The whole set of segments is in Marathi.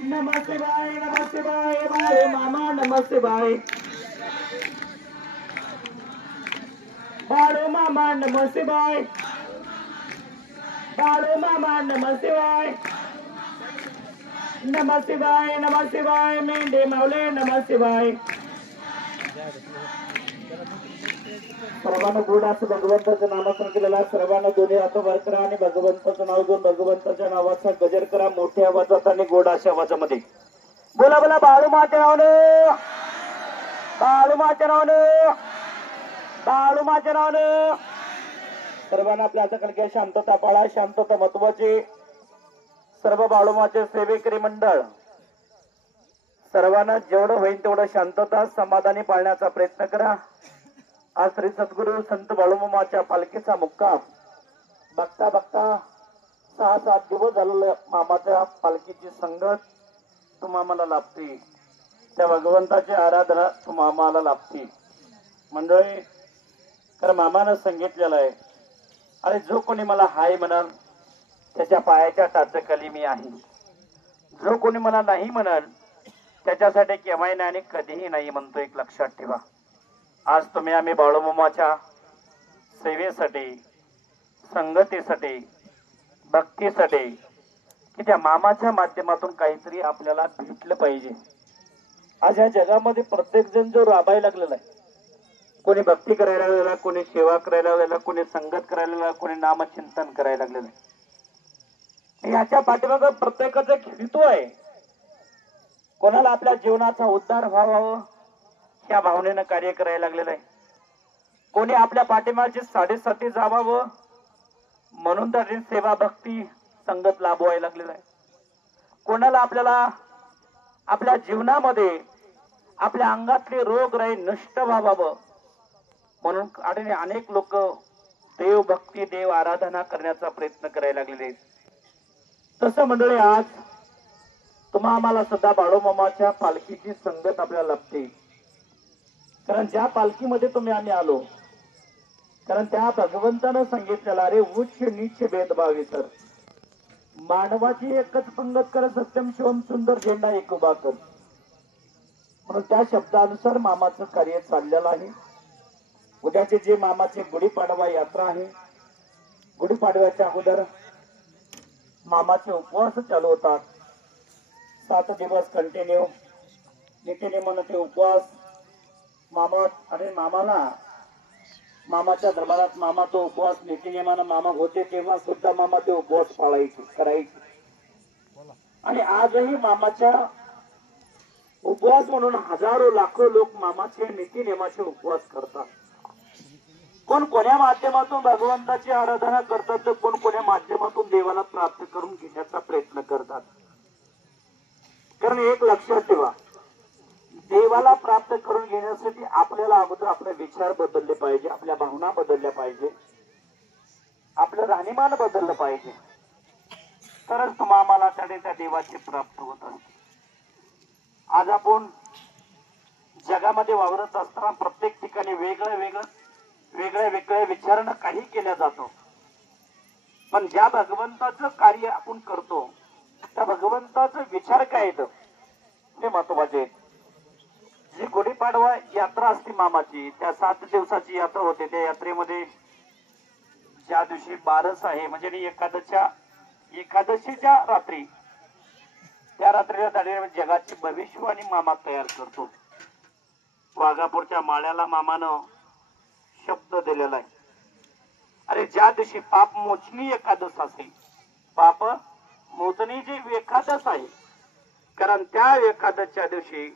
नमस्ते बाय बाळू मामा नमस्ते बाय बाळू मामा नमस्ते बाय बाळू मामा नमस्ते बाय मेंढे मावले नमस्ते बाय सर्वांना गोड असं भगवंताचं नामस्मरण केलेला सर्वांना दोन्ही हात वर करा आणि भगवंताचं नाव घेऊन भगवंताच्या नावाचा गजर करा मोठ्या आवाजात आणि गोड अशा आवाजामध्ये बोला बोला बाळू माच्या नावानं बाळू माच्या नावानं बाळू माच्या नावानं सर्वांना आपल्या हाताखाली शांतता पाळा शांतता महत्वाची सर्व बाळूमाचे सेवेकरी मंडळ सर्वांना जेवढं होईल तेवढं शांतता समाधानी पाळण्याचा प्रयत्न करा आज श्री सद्गुरु संत बाळूमामाच्या पालखीचा मुक्काम बघता बघता 6-7 दिवस झालेलं मामाच्या पालखीची संगत तुम्हाला लाभते त्या भगवंताची आराधना तुम्हाला लाभते मंडळी तर मामानं सांगितलेलं आहे अरे जो कोणी मला हाय म्हणाल त्याच्या पायाच्या टाचाखाली मी आहे जो कोणी मला नाही म्हणाल त्याच्यासाठी केव्हाही नाही आणि कधीही नाही म्हणतो एक लक्षात ठेवा आज तुम्ही आम्ही बाळूमामाच्या सेवेसाठी संगतीसाठी भक्तीसाठी की त्या मामाच्या माध्यमातून काहीतरी आपल्याला भेटलं पाहिजे आज या जगामध्ये प्रत्येक जण जो राबायला लागलेला आहे कोणी भक्ती करायला लागलेला कोणी सेवा करायला लागलेला कोणी संगत करायला लागलेला कोणी नामचिंतन करायला लागलेलं आहे याच्या पाठीमागे प्रत्येकाचा हेतू आहे कोणाला आपल्या जीवनाचा उद्धार व्हावा या भावनेनं कार्य करायला लागलेलं आहे कोणी आपल्या पाठीमागची साडेसाती जावावं म्हणून तर सेवा भक्ती संगत लाभवायला लागलेलं आहे कोणाला आपल्याला आपल्या जीवनामध्ये आपल्या अंगातले रोग राही नष्ट व्हावं म्हणून आणि अनेक लोक देव भक्ती देव आराधना करण्याचा प्रयत्न करायला लागलेले आहेत तसं मंडळी आज तुम्हा आम्हाला सुद्धा बाळूमामाच्या पालखीची संगत आपल्याला लाभते कारण ज्या पालखीमध्ये तुम्ही आम्ही आलो कारण त्या भगवंतानं सांगितलेलं अरे उच्च नीच भेदभाव विसर मानवाची एकच पंगत कर सत्यम शिवम सुंदर झेंडा एक उभा कर म्हणून त्या शब्दानुसार मामाचं कार्य चाललेलं आहे उद्याचे जे मामाचे गुढीपाडवा यात्रा आहे गुढीपाडव्याच्या अगोदर मामाचे उपवास चालू होतात 7 दिवस कंटिन्यू नित्यनेमानं ते उपवास मामा आणि मामाला मामाच्या दरबारात मामा तो उपवास नित्यनेमानं मामा होते तेव्हा सुद्धा मामा ते उपवास पाळायचे करायचे आणि आजही मामाच्या उपवास म्हणून हजारो लाखो लोक मामाचे नित्यनेमाचे उपवास करतात कोण कोण्या माध्यमातून भगवंताची आराधना करतात तर कोण कोण्या माध्यमातून देवाला प्राप्त करून घेण्याचा प्रयत्न करतात कारण एक लक्षात ठेवा देवाला प्राप्त करून घेण्यासाठी आपल्याला अगोदर आपले विचार बदलले पाहिजे आपल्या भावना बदलल्या पाहिजे आपलं राहणीमान बदललं पाहिजे तरच तुम्हाला त्या देवाची प्राप्त होत असते आज आपण जगामध्ये वावरत असताना प्रत्येक ठिकाणी वेगळ्या विचारानं काही केल्या जातो पण ज्या भगवंताचं कार्य आपण करतो त्या भगवंताचा विचार काय येतं हे महत्वाचे जी गुढीपाडवा यात्रा असते मामाची त्या 7 दिवसाची यात्रा होते त्या यात्रेमध्ये ज्या दिवशी बारस आहे म्हणजे एकादशीच्या रात्री त्या रात्रीला जगाची भविष्यवाणी मामा तयार करतो वाघापूरच्या माळ्याला मामानं शब्द दिलेला आहे अरे ज्या दिवशी पाप मोचणी एकादश असेल पाप मोजणीची एकादश आहे कारण त्या एकादशच्या दिवशी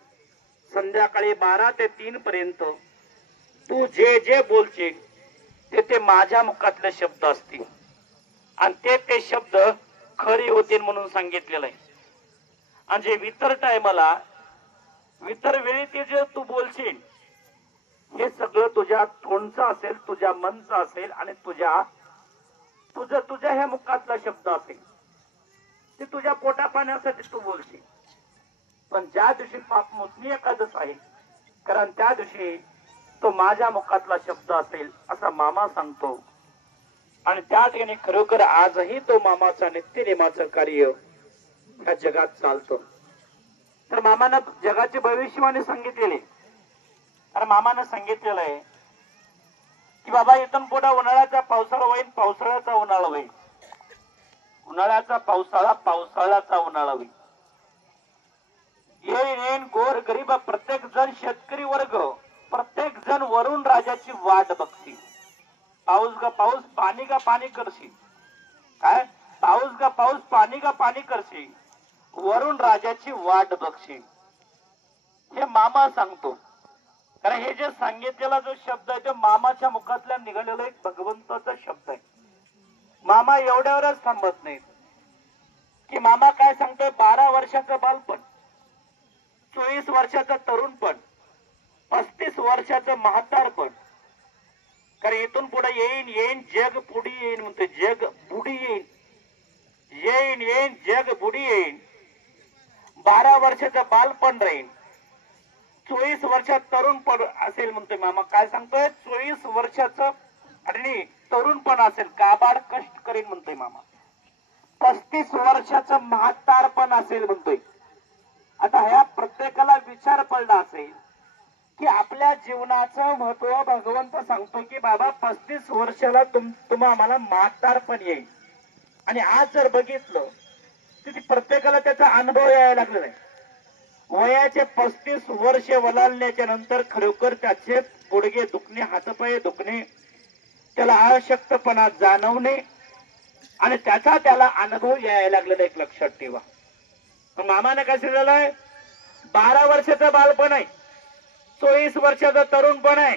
संध्याकाळी 12 ते 3 पर्यंत तू जे जे बोलशील ते माझ्या मुखातले शब्द असतील आणि ते शब्द खरी होतील म्हणून सांगितलेलं आहे आणि जे वितर टायमाला वितर वेळी ते जे तू बोलशील हे सगळं तुझ्या तोंडचं असेल तुझ्या मनचं असेल आणि तुझ्या ह्या मुखातला शब्द असेल ते तुझ्या पोटा पाण्यासाठी तू बोलशील पण ज्या दिवशी पाप मोचणी एकादश आहे कारण त्या दिवशी तो माझ्या मुखातला शब्द असेल असा मामा सांगतो आणि त्या ठिकाणी खरोखर आजही तो मामाचा नित्यनेमाचं कार्य ह्या जगात चालतं तर मामानं जगाची भविष्यवाणी सांगितलेली. आणि मामानं सांगितलेलं आहे की बाबा इथून पुढे उन्हाळ्याचा पावसाळा होईल, पावसाळ्याचा उन्हाळा होईल, उन्हाळ्याचा पावसाळा, पावसाळ्याचा उन्हाळा होईल. येईन गोर गरीब प्रत्येक जण, शेतकरी वर्ग प्रत्येक जण वरुण राजाची वाट बघतील. पाऊस का पाऊस, पाणी का पाणी करशील. काय पाऊस का पाऊस, पाणी का पाणी करशील, वरुण राजाची वाट बघशील. हे मामा सांगतो. कारण हे जे सांगितलेला जो शब्द आहे तो मामाच्या मुखातल्या निघालेला एक भगवंताचा शब्द आहे. मामा एवढ्यावरच थांबत नाहीत की मामा काय सांगतोय, 12 वर्षाचं बालपण, 24 वर्षाचं तरुणपण, 35 वर्षाचं म्हातारपण. कारण इथून पुढे येईन जग पुढे येईन म्हणते, जग पुढे येईन जग पुढे येईन. 12 वर्षाचं बालपण राहील, 24 वर्षात तरुणपण असेल म्हणतोय मामा. काय सांगतोय, 24 वर्षाचं आणि तरुणपण असेल, काबाड कष्ट करेन म्हणतोय मामा. 35 वर्षाचं म्हातारपण असेल म्हणतोय. आता ह्या प्रत्येकाला विचार पडला असेल की आपल्या जीवनाचं महत्व भगवंत सांगतो की बाबा 35 वर्षाला तुम्हा आम्हाला म्हातारपण येईल. आणि आज जर बघितलं तर प्रत्येकाला त्याचा अनुभव यायला लागलेला आहे. वयाचे 35 वर्ष वलालण्याच्या नंतर खरोखर त्याचे गुडघे दुखणे, हातपाय दुखणे, त्याला अशक्तपणा जाणवणे आणि त्याला अनुभव यायला लागलेला एक लक्षात ठेवा. मामाने काय सांगितलंय, 12 वर्षाचं बालपण आहे, 24 वर्षाचं तरुणपण आहे,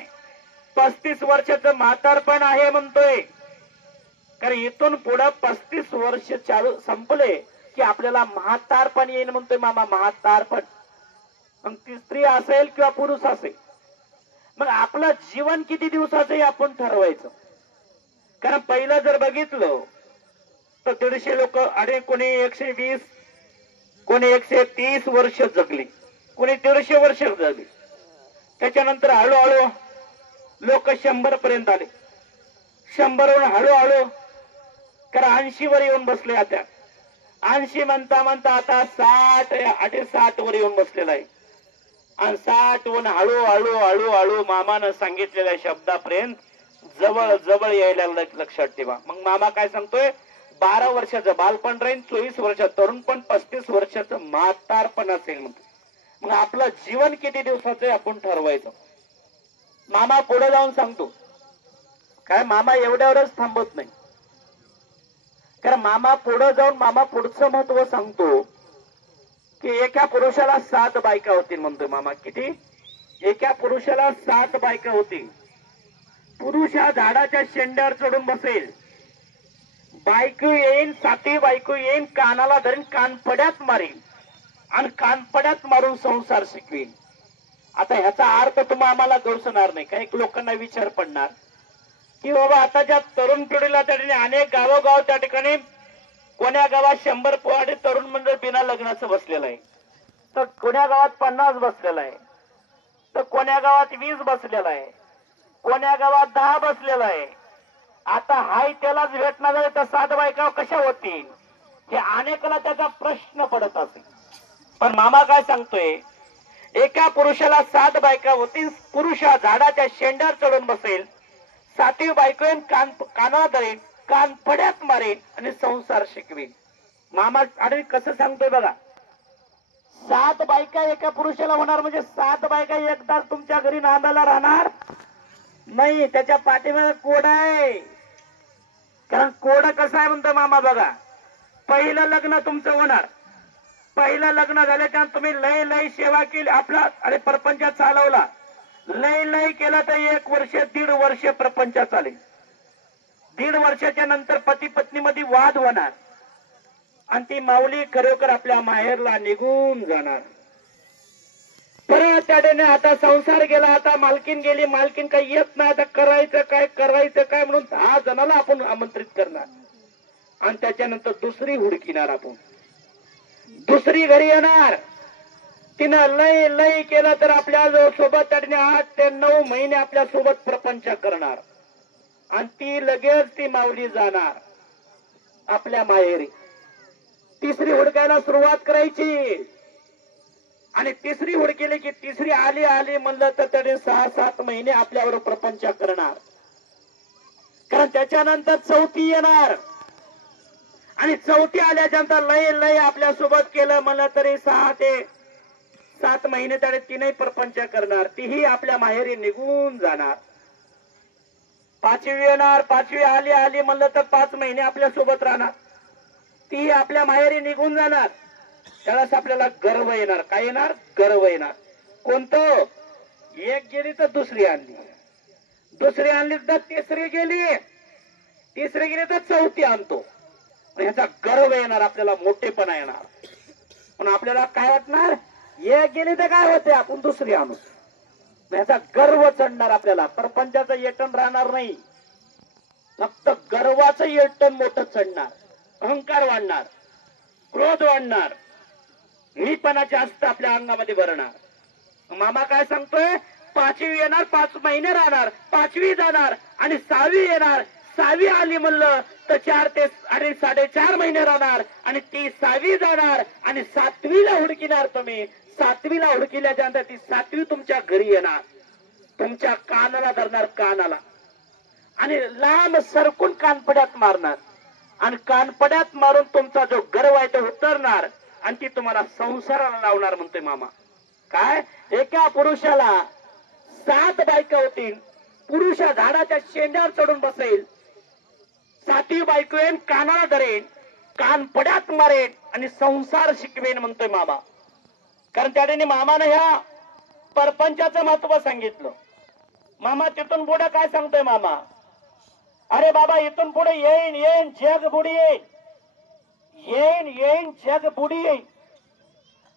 35 वर्षाचं म्हातारपण आहे म्हणतोय. कारण इथून पुढे 35 वर्ष चालू संपले की आपल्याला म्हातारपण येईल म्हणतोय मामा. म्हातारपण मग ती स्त्री असेल किंवा पुरुष असेल, मग आपलं जीवन किती दिवसाचं आपण ठरवायचं. कारण पहिलं जर बघितलं तर 150 लोक, अरे कोणी 120, कोणी 130 वर्ष जगली, कोणी 150 वर्ष जगली. त्याच्यानंतर हळूहळू लोक 100 पर्यंत आले, 100 वरून हळूहळू कारण 80 वर येऊन बसले. आता 80 म्हणता म्हणता आता 60 वर येऊन बसलेला आहे. आणि 60 वरून हळूहळू हळूहळू मामानं सांगितलेल्या शब्दापर्यंत जवळ जवळ यायला लक्षात ठेवा. मग मामा काय सांगतोय, 12 वर्षाचं बालपण राहील, 24 वर्षाचं तरुणपण, 35 वर्षाचं म्हातारपण असेल म्हणतो. मग आपलं जीवन किती दिवसाचं आपण ठरवायचं. मामा पुढे जाऊन सांगतो. काय मामा एवढ्यावरच थांबत नाही. कारण मामा पुढे जाऊन मामा पुढचं महत्व सांगतो की एका पुरुषाला 7 बायका होतील म्हणतोय मामा. किती? एका पुरुषाला 7 बायका होतील. पुरुष हा झाडाच्या शेंड्यावर चढून बसेल, बायको येईन, 7वी बायको येईन, कानाला धरून कानपड्यात मारीन आणि कानपड्यात मारून संसार शिकवीन. आता ह्याचा अर्थ तुम्हाला आम्हाला गवसणार नाही. काही लोकांना विचार पडणार की बाबा आताच्या तरुण पिढीला त्या ठिकाणी अनेक गावोगाव त्या ठिकाणी कोण्या गावात 100 पोवाडे तरुण मंडळ बिना लग्नाचं बसलेलं आहे, तर कोण्या गावात 50 बसलेला आहे, तर कोण्या गावात 20 बसलेला आहे, कोण्या गावात 10 बसलेला आहे. आता हाय त्यालाच भेटणार आहे तर 7 बायका कशा होतील, हे अनेकाला त्याचा प्रश्न पडत असेल. पण मामा काय सांगतोय, एका पुरुषाला 7 बायका होतील. पुरुष हा झाडाच्या शेंड्यावर चढून बसेल, 7वी बायको कानाला धरेल, कान पड्यात मारेल आणि संसार शिकवेल. मामा आणि कसं सांगतोय बघा, 7 बायका एका पुरुषाला होणार म्हणजे 7 बायका एकदा तुमच्या घरी नांदायला राहणार नाही. त्याच्या पाठीमागे कोड आहे. कारण कोड कसं आहे म्हणतो मामा बघा, पहिलं लग्न तुमचं होणार, पहिलं लग्न झाल्याच्या तुम्ही लय लय सेवा केली, आपला अरे प्रपंच चालवला, लय लय केला तर 1 वर्ष 1.5 वर्ष प्रपंच चालेल. 1.5 वर्षाच्या नंतर पती पत्नी मध्ये वाद होणार आणि ती माऊली खरोखर आपल्या माहेरला निघून जाणार. परत त्याने आता संसार गेला, आता मालकीन गेली, मालकीन काही येत नाही, आता करायचं काय म्हणून 10 जणाला आपण आमंत्रित करणार आणि त्याच्यानंतर दुसरी हुडकिणार आपण, दुसरी घरी येणार. तिनं लय लय केलं तर आपल्या सोबत 8 ते 9 महिने आपल्या सोबत प्रपंच करणार आणि ती लगेच ती माऊली जाणार आपल्या माहेरी. तिसरी हुडकायला सुरुवात करायची आणि तिसरी हुडकेली की तिसरी आली आली म्हणलं तर त्याने 6-7 महिने आपल्यावर प्रपंच करणार. कारण त्याच्यानंतर चौथी येणार आणि चौथी आल्याच्या नंतर लय लय आपल्या सोबत केलं म्हणलं तरी 6 ते 7 महिने त्याने तीनही प्रपंच करणार. तीही आपल्या माहेरी निघून जाणार. पाचवी येणार, पाचवी आली आली म्हणलं तर 5 महिने आपल्या सोबत राहणार. ती आपल्या माहेरी निघून जाणार. त्यावेळेस आपल्याला गर्व येणार. काय येणार? गर्व येणार. कोणतं? एक गेली तर दुसरी आणली, दुसरी आणली तर तिसरी गेली, तिसरी गेली तर चौथी आणतो. ह्याचा गर्व येणार, आपल्याला मोठेपणा येणार. पण आपल्याला काय वाटणार? एक गेली तर काय होते, आपण दुसरी आणू. ह्याचा गर्व चढणार आपल्याला. परपंचाचं येटण राहणार नाही, फक्त गर्वाचं येटण मोठं चढणार. अहंकार वाढणार, क्रोध वाढणार, मीपणा जास्त आपल्या अंगामध्ये भरणार. मामा काय सांगतोय? पाचवी येणार, 5 महिने राहणार, पाचवी जाणार आणि 6वी येणार. 6वी आली म्हणलं तर 4 ते 4.5 महिने राहणार आणि ती 6वी जाणार आणि 7वीला हुडकिणार तुम्ही. 7वीला हुडकिल्याच्या नंतर ती 7वी तुमच्या घरी येणार, तुमच्या कानाला धरणार, कानाला, आणि लांब सरकून कानपड्यात मारणार आणि कानपड्यात मारून तुमचा जो गर्व आहे तो उतरणार आणि ती तुम्हाला संसाराला लावणार. म्हणतोय मामा काय? एका पुरुषाला 7 बायका होतील. पुरुष झाडाच्या शेंड्यावर चढून बसेल, 7वी बायको येईन, कानाला धरेन, कानपड्यात मारेन आणि संसार शिकवेन. म्हणतोय मामा. कारण त्याने मामानं ह्या परपंचाचं महत्व सांगितलं. मामा तिथून पुढे काय सांगतोय मामा? अरे बाबा, इथून पुढे येईन येईन जग बुडी येईन, येईन येईन जग बुडी येईन.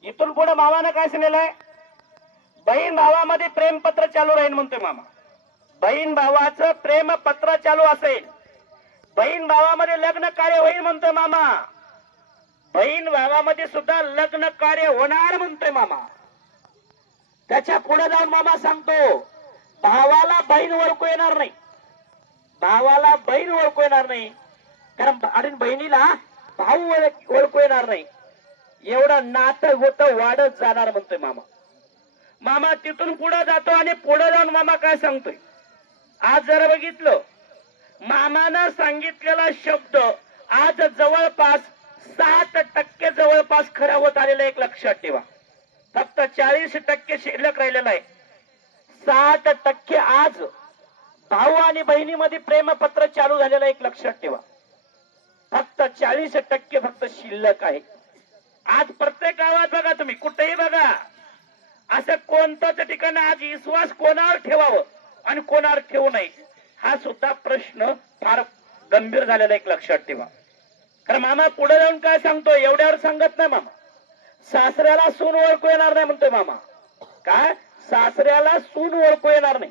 इथून पुढे मामानं काय सांगितलंय? बहीण भावामध्ये प्रेमपत्र चालू राहील. म्हणतोय मामा. बहीण भावाचं प्रेमपत्र चालू असेल, बहीण भावामध्ये लग्न कार्य होईल. म्हणतोय मामा. बहीण भावामध्ये सुद्धा लग्न कार्य होणार. म्हणतोय मामा. त्याच्या पुढे जाऊन मामा सांगतो, भावाला बहीण ओळखू येणार नाही, भावाला बहीण ओळखू येणार नाही. कारण आणि बहिणीला भाऊ ओळखू येणार नाही. एवढं नातं होतं वाढत जाणार. म्हणतोय मामा. मामा तिथून पुढे जातो आणि पुढे जाऊन मामा काय सांगतोय? आज जर बघितलं, मामानं सांगितलेला शब्द आज जवळपास 7% जवळपास खरा होत आलेला. एक लक्षात ठेवा, फक्त 40% शिल्लक राहिलेला आहे. 60% आज भाऊ आणि बहिणीमध्ये प्रेमपत्र चालू झालेलं. एक लक्षात ठेवा, फक्त 40% फक्त शिल्लक आहे. आज प्रत्येक गावात बघा, तुम्ही कुठेही बघा, असं कोणतंच ठिकाण आज विश्वास कोणावर ठेवावं आणि कोणावर ठेवू नये हा सुद्धा प्रश्न फार गंभीर झालेला. एक लक्षात ठेवा. कारण मामा पुढे जाऊन काय सांगतो? एवढ्यावर सांगत नाही मामा, सासऱ्याला सून ओळखू येणार नाही. म्हणतोय मामा. काय? सासऱ्याला सून ओळखू येणार नाही,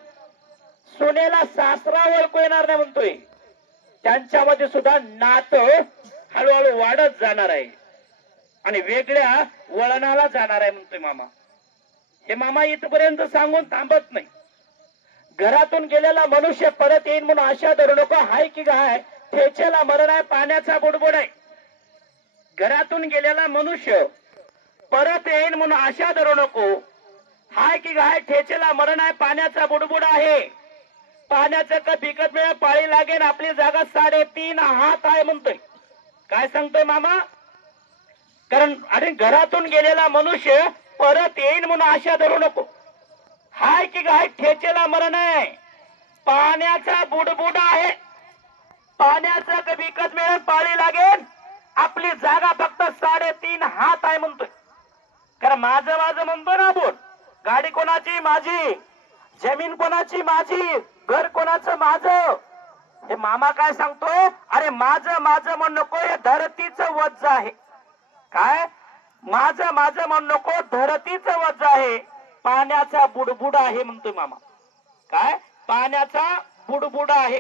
सुनेला सासरा ओळखू येणार नाही. म्हणतोय त्यांच्यामध्ये सुद्धा नातं हळूहळू वाढत जाणार आहे आणि वेगळ्या वळणाला जाणार आहे. म्हणतोय मामा. हे मामा इथपर्यंत सांगून थांबत नाही. घरातून गेलेला मनुष्य परत येईन म्हणून आशा धरू नको. हाय की गाय ठेचेला मरण आहे, पाण्याचा बुडबुड आहे. घरातून गेलेला मनुष्य परत येईन म्हणून आशा धरू नको. हाय की गाय ठेचेला मरण आहे, पाण्याचा बुडबुड आहे. पाण्याचं का बिकट वेळ पाळी लागेल, आपली जागा 3.5 हात आहे. म्हणतोय. काय सांगतोय मामा? कारण आणि घरातून गेलेला मनुष्य परत येईन म्हणून आशा धरू नको. हाय की गाय ठेचेला मरण आहे, पाण्याचा बुडबुड आहे. पाण्याचा का बिकट वेळ पाळी लागेल, आपली जागा फक्त 3.5 हात आहे. म्हणतोय. कारण माझं माझं म्हणतो ना आपण, गाडी कोणाची? माझी. जमीन कोणाची? माझी. घर कोणाचं? माझं. हे मामा काय सांगतोय? अरे माझं माझं म्हण नको, हे धरतीचं वज्ज आहे. काय? माझं माझं म्हण नको, धरतीचं वज्ज आहे, पाण्याचा बुडबुड आहे. म्हणतोय मामा. काय? पाण्याचा बुडबुड आहे.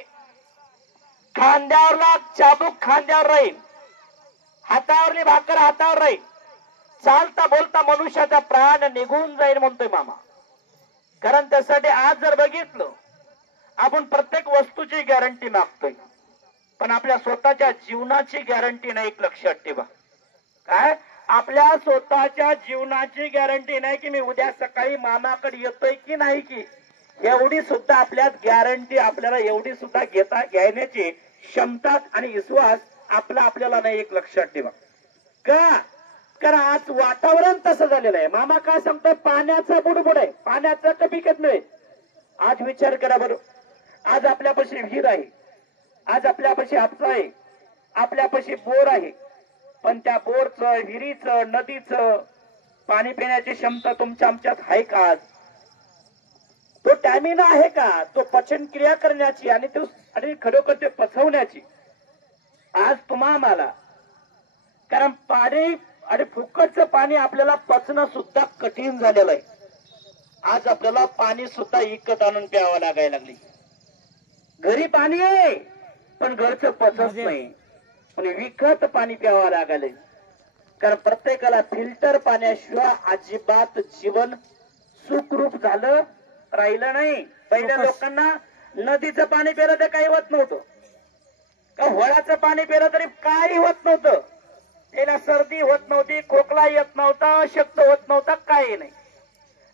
खांद्यावरला चाबूक खांद्यावर राहील, हातावरली भाकर हातावर राहील, चालता बोलता मनुष्याचा प्राण निघून जाईल. म्हणतोय मामा. कारण त्यासाठी आज जर बघितलं, आपण प्रत्येक वस्तूची गॅरंटी मागतोय, पण आपल्या स्वतःच्या जीवनाची गॅरंटी नाही. एक लक्षात ठेवा. काय? आपल्या स्वतःच्या जीवनाची गॅरंटी नाही की मी उद्या सकाळी मामाकडे येतोय की नाही की, एवढी सुद्धा आपल्यात गॅरंटी, आपल्याला एवढी सुद्धा घेण्याची क्षमता आणि विश्वास आपल्याला नाही. एक लक्षात ठेवा. का? कारण आज वातावरण तसं झालेलं आहे. मामा काय सांगतोय? पाण्याचा बुडबुड आहे, पाण्याचं कपिकत नाही. आज विचार करा बरं, आज आपल्यापाशी विहीर आहे, आज आपल्यापाशी हापसा आहे, आपल्यापाशी बोर आहे, पण त्या बोरचं, विहिरीचं, नदीचं पाणी पिण्याची क्षमता तुमच्या आमच्यात आहे का? आज तो टॅमिना आहे का? तो पचन क्रिया करण्याची आणि खरोखर ते पचवण्याची आज तुम्हाला, कारण पाणी आणि फुकटचं पाणी आपल्याला पचणं सुद्धा कठीण झालेलं आहे. आज आपल्याला पाणी सुद्धा विकत आणून प्यावं लागायला लागली. घरी पाणी आहे पण घरचं पचत नाही, पण विकत पाणी प्यावं लागायलंय. कारण प्रत्येकाला फिल्टर पाण्याशिवाय अजिबात जीवन सुखरूप झालं राहिलं नाही. पहिल्या लोकांना नदीचं पाणी प्यायलं तर काही होत नव्हतं, का होळाचं पाणी प्यायलं तरी काही होत नव्हतं. त्याला सर्दी होत नव्हती, खोकला येत नव्हता, शक्त होत नव्हता, काही नाही.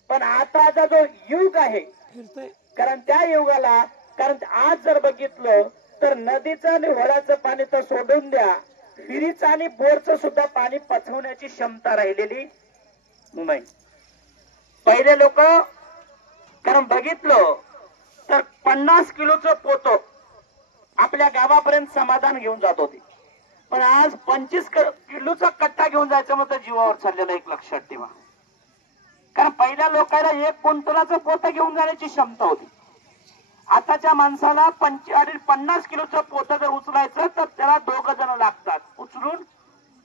पण आताचा जो युग आहे, कारण त्या युगाला, कारण आज जर बघितलं तर नदीचं आणि होळाचं पाणी तर सोडून द्या, विहिरीचं आणि बोरचं सुद्धा पाणी पचवण्याची क्षमता राहिलेली नाही. पहिले लोक, कारण बघितलं तर 50 किलोचं पोतं आपल्या गावापर्यंत समाधान घेऊन जात होते, पण आज 25 किलोचा कट्टा घेऊन जायचं मग जीवावर चाललेलं. एक लक्षात ठेवा. कारण पहिल्या लोकांना 1 क्विंटलाचं पोतं घेऊन जाण्याची क्षमता होती. आताच्या माणसाला 50 किलोचं पोतं जर उचलायचं तर त्याला 2 जण लागतात उचलून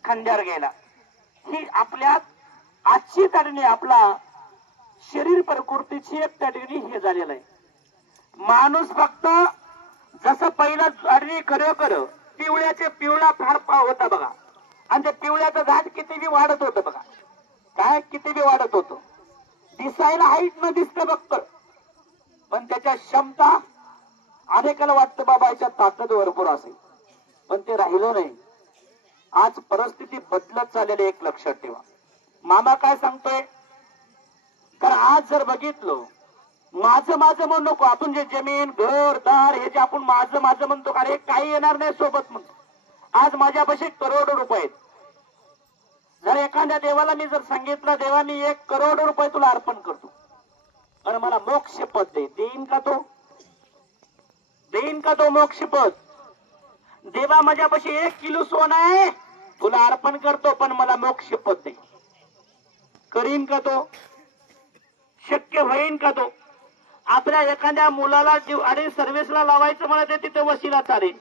खांद्यावर घ्यायला. ही आपल्यात आजची तडणी, आपला शरीर प्रकृतीची एक तडणी हे झालेलं आहे. माणूस फक्त जसं पहिला तडणी खरोखर पिवळा फार होता बघा, आणि त्या पिवळ्याचं झाड किती बी वाढत होतं बघा, काय किती बी वाढत होतं. दिसायला हाईट न दिसतं बघत, पण त्याच्या क्षमता अनेकाला वाटतं बाबा याच्यात ताकद भरपूर असेल, पण ते राहिलं नाही. आज परिस्थिती बदलत चाललेली. एक लक्षात ठेवा. मामा काय सांगतोय? कारण आज जर बघितलं, माझं म्हणू नको आपण, जे जमीन घर दार हे जे आपण माझं म्हणतो, कारण हे काही येणार नाही सोबत म्हणतो. आज माझ्यापाशी करोडो रुपये आहेत. जर एखाद्या देवाला मी जर सांगितलं, देवा मी 1 करोड रुपये तुला अर्पण करतो आणि मला मोक्ष पद दे, देईन का तो? देईन का तो मोक्ष पद? देवा माझ्यापाशी 1 किलो सोनं आहे, तुला अर्पण करतो, पण मला मोक्ष पद दे. करीन का तो? शक्य होईन का तो? आपल्या एखाद्या मुलाला आणि सर्व्हिसला लावायचं मला ते तिथे वशिला चालेल,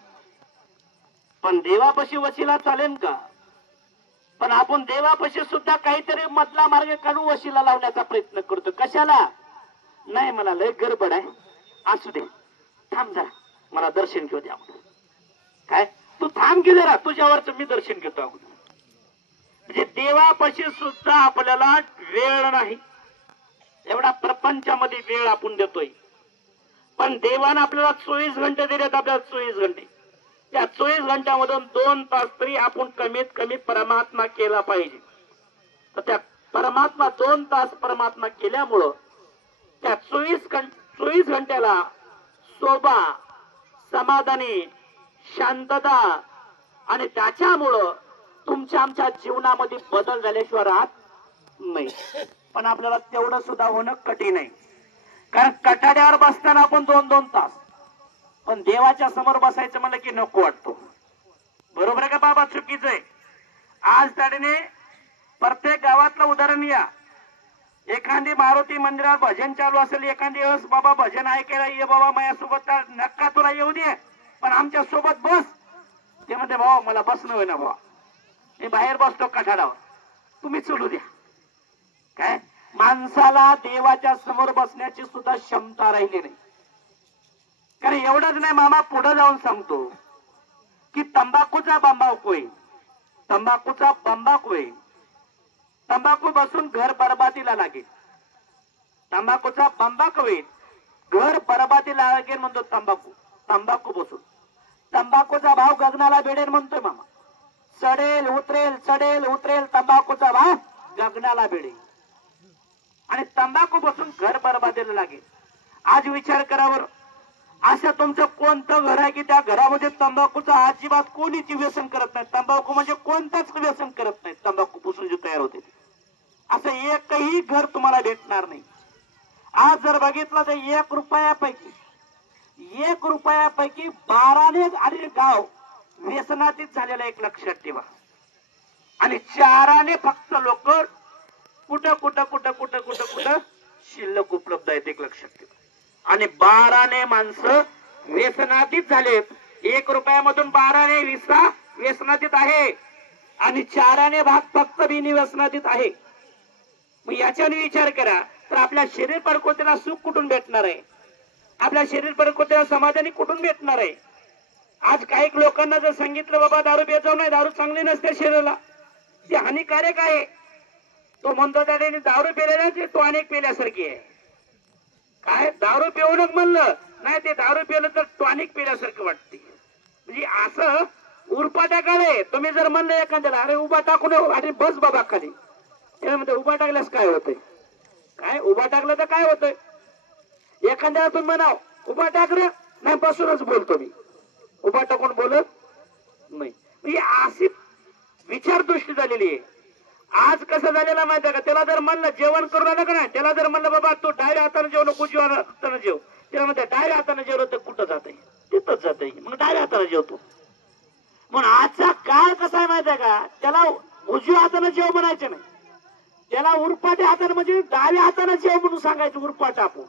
पण देवापाशी वशिला चालेल का? पण आपण देवापाशी सुद्धा काहीतरी मधला मार्ग काढून वशिला लावण्याचा प्रयत्न करतो. कशाला? नाही मला लय गडबड आहे, असू दे, थांब जरा, मला दर्शन घेऊ द्या. काय तू थांब की जरा, तुझ्यावरच मी दर्शन घेतो अगोदर. म्हणजे देवापाशी सुद्धा आपल्याला वेळ नाही. एवढा प्रपंचामध्ये वेळ आपण देतोय, पण देवानं आपल्याला 24 घंटे दिलेत. आपल्याला 24 घंटे, त्या 24 घंट्यामधून 2 तास तरी आपण कमीत कमी परमात्मा केला पाहिजे. तर त्या परमात्मा 2 तास परमात्मा केल्यामुळं त्या 24 घंट्याला शोभा, समाधानी, शांतता, आणि त्याच्यामुळं तुमच्या आमच्या जीवनामध्ये बदल झाल्याशिवाय राहत नाही. पण आपल्याला तेवढं सुद्धा होणं कठीण आहे. कारण कठाड्यावर बसताना आपण 2-2 तास, पण देवाच्या समोर बसायचं म्हणलं की नको वाटतो. बरोबर आहे का बाबा? चुकीचं आहे. आज त्याने प्रत्येक गावातलं उदाहरण या, एखादी मारुती मंदिरात भजन चालू असेल, एखादी वेळेस बाबा भजन ऐकायला ये बाबा माझ्यासोबत, नक्का तुला येऊ दे पण आमच्या सोबत बस. ते म्हणते भाऊ मला बसणं होईना भाऊ, मी बाहेर बसतो कठाडावर, तुम्ही चलू द्या. काय माणसाला देवाच्या समोर बसण्याची सुद्धा क्षमता राहिली नाही. कारण एवढंच नाही, मामा पुढे जाऊन सांगतो की तंबाखूचा बंबाकू आहे, तंबाखूचा बंबाकू आहे. तंबाखू बसून घर बरबादीला लागेल, तंबाखूचा बंबाकू आहे, घर बरबादीला लागेल म्हणतो तंबाखू. तंबाखू बसून तंबाखूचा भाव गगनाला भिडेल म्हणतोय मामा. चढेल उतरेल तंबाखूचा भाव गगनाला भिडेल आणि तंबाखू बसून घर बरबादीला लागेल. आज विचार करावर, असं तुमचं कोणतं घर आहे की त्या घरामध्ये तंबाखूचं अजिबात कोणीच व्यसन करत नाही. तंबाखू म्हणजे कोणताच व्यसन करत नाही. तंबाखू पासून जे तयार होते असं एकही घर तुम्हाला भेटणार नाही. आज जर बघितलं तर 1 रुपयापैकी 12ने आणि गाव व्यसनातीत झालेला एक लक्षात ठेवा. आणि 4ने फक्त लोक कुठं शिल्लक उपलब्ध आहेत एक लक्षात ठेवा. आणि 12ने माणसं व्यसनातीत झालेत. 1 रुपयामधून 12ने हिस्सा व्यसनातीत आहे आणि 4ने भाग फक्त बिनी व्यसनातीत आहे. मग याच्याने विचार करा तर आपल्या शरीर प्रकृतीला सुख कुठून भेटणार आहे? आपल्या शरीर प्रकृतीला समाधानी कुठून भेटणार आहे? आज काही लोकांना जर सांगितलं बाबा दारू पित जाऊ नाही, दारू चांगली नसते शरीराला, ती हानिकारक आहे, तो म्हणतो त्याने दारू पिलेला तो अनेक पिल्यासारखी आहे. काय दारू पिऊनच म्हणलं नाही, ते दारू पिलं तर टॉनिक पिल्यासारखं वाटते. म्हणजे असं उरपा टाकावे. तुम्ही जर म्हणलं एखाद्याला अरे उभा टाकू नये अरे बस बाबा खाली, त्यामध्ये उभा टाकल्यास काय होतंय? काय उभा टाकलं तर काय होतंय? एखाद्याला तुम्ही म्हणाव उभा टाक रे, नाही बसूनच बोलतो मी, उभा टाकून बोलत नाही. म्हणजे अशी विचारदृष्टी झालेली आहे. आज कसं झालेला माहिती आहे का? त्याला जर म्हणलं जेवण करून आलं का नाही, त्याला जर म्हणलं बाबा तू डाव्या हाताने जेव नको उजव्या हाताने जेव, त्याला म्हणते डाव्या हाताने जेवलं तर कुठं जाते? तिथंच जाते. मग डाव्या हाताने जेवतो. म्हणून आजचा काळ कसा आहे माहिती आहे का? त्याला उजव्या हाताने जेव म्हणायचं नाही, त्याला उरपाट्या हाताने म्हणजे डाव्या हाताने जेव म्हणून सांगायचं. उरपाट आपण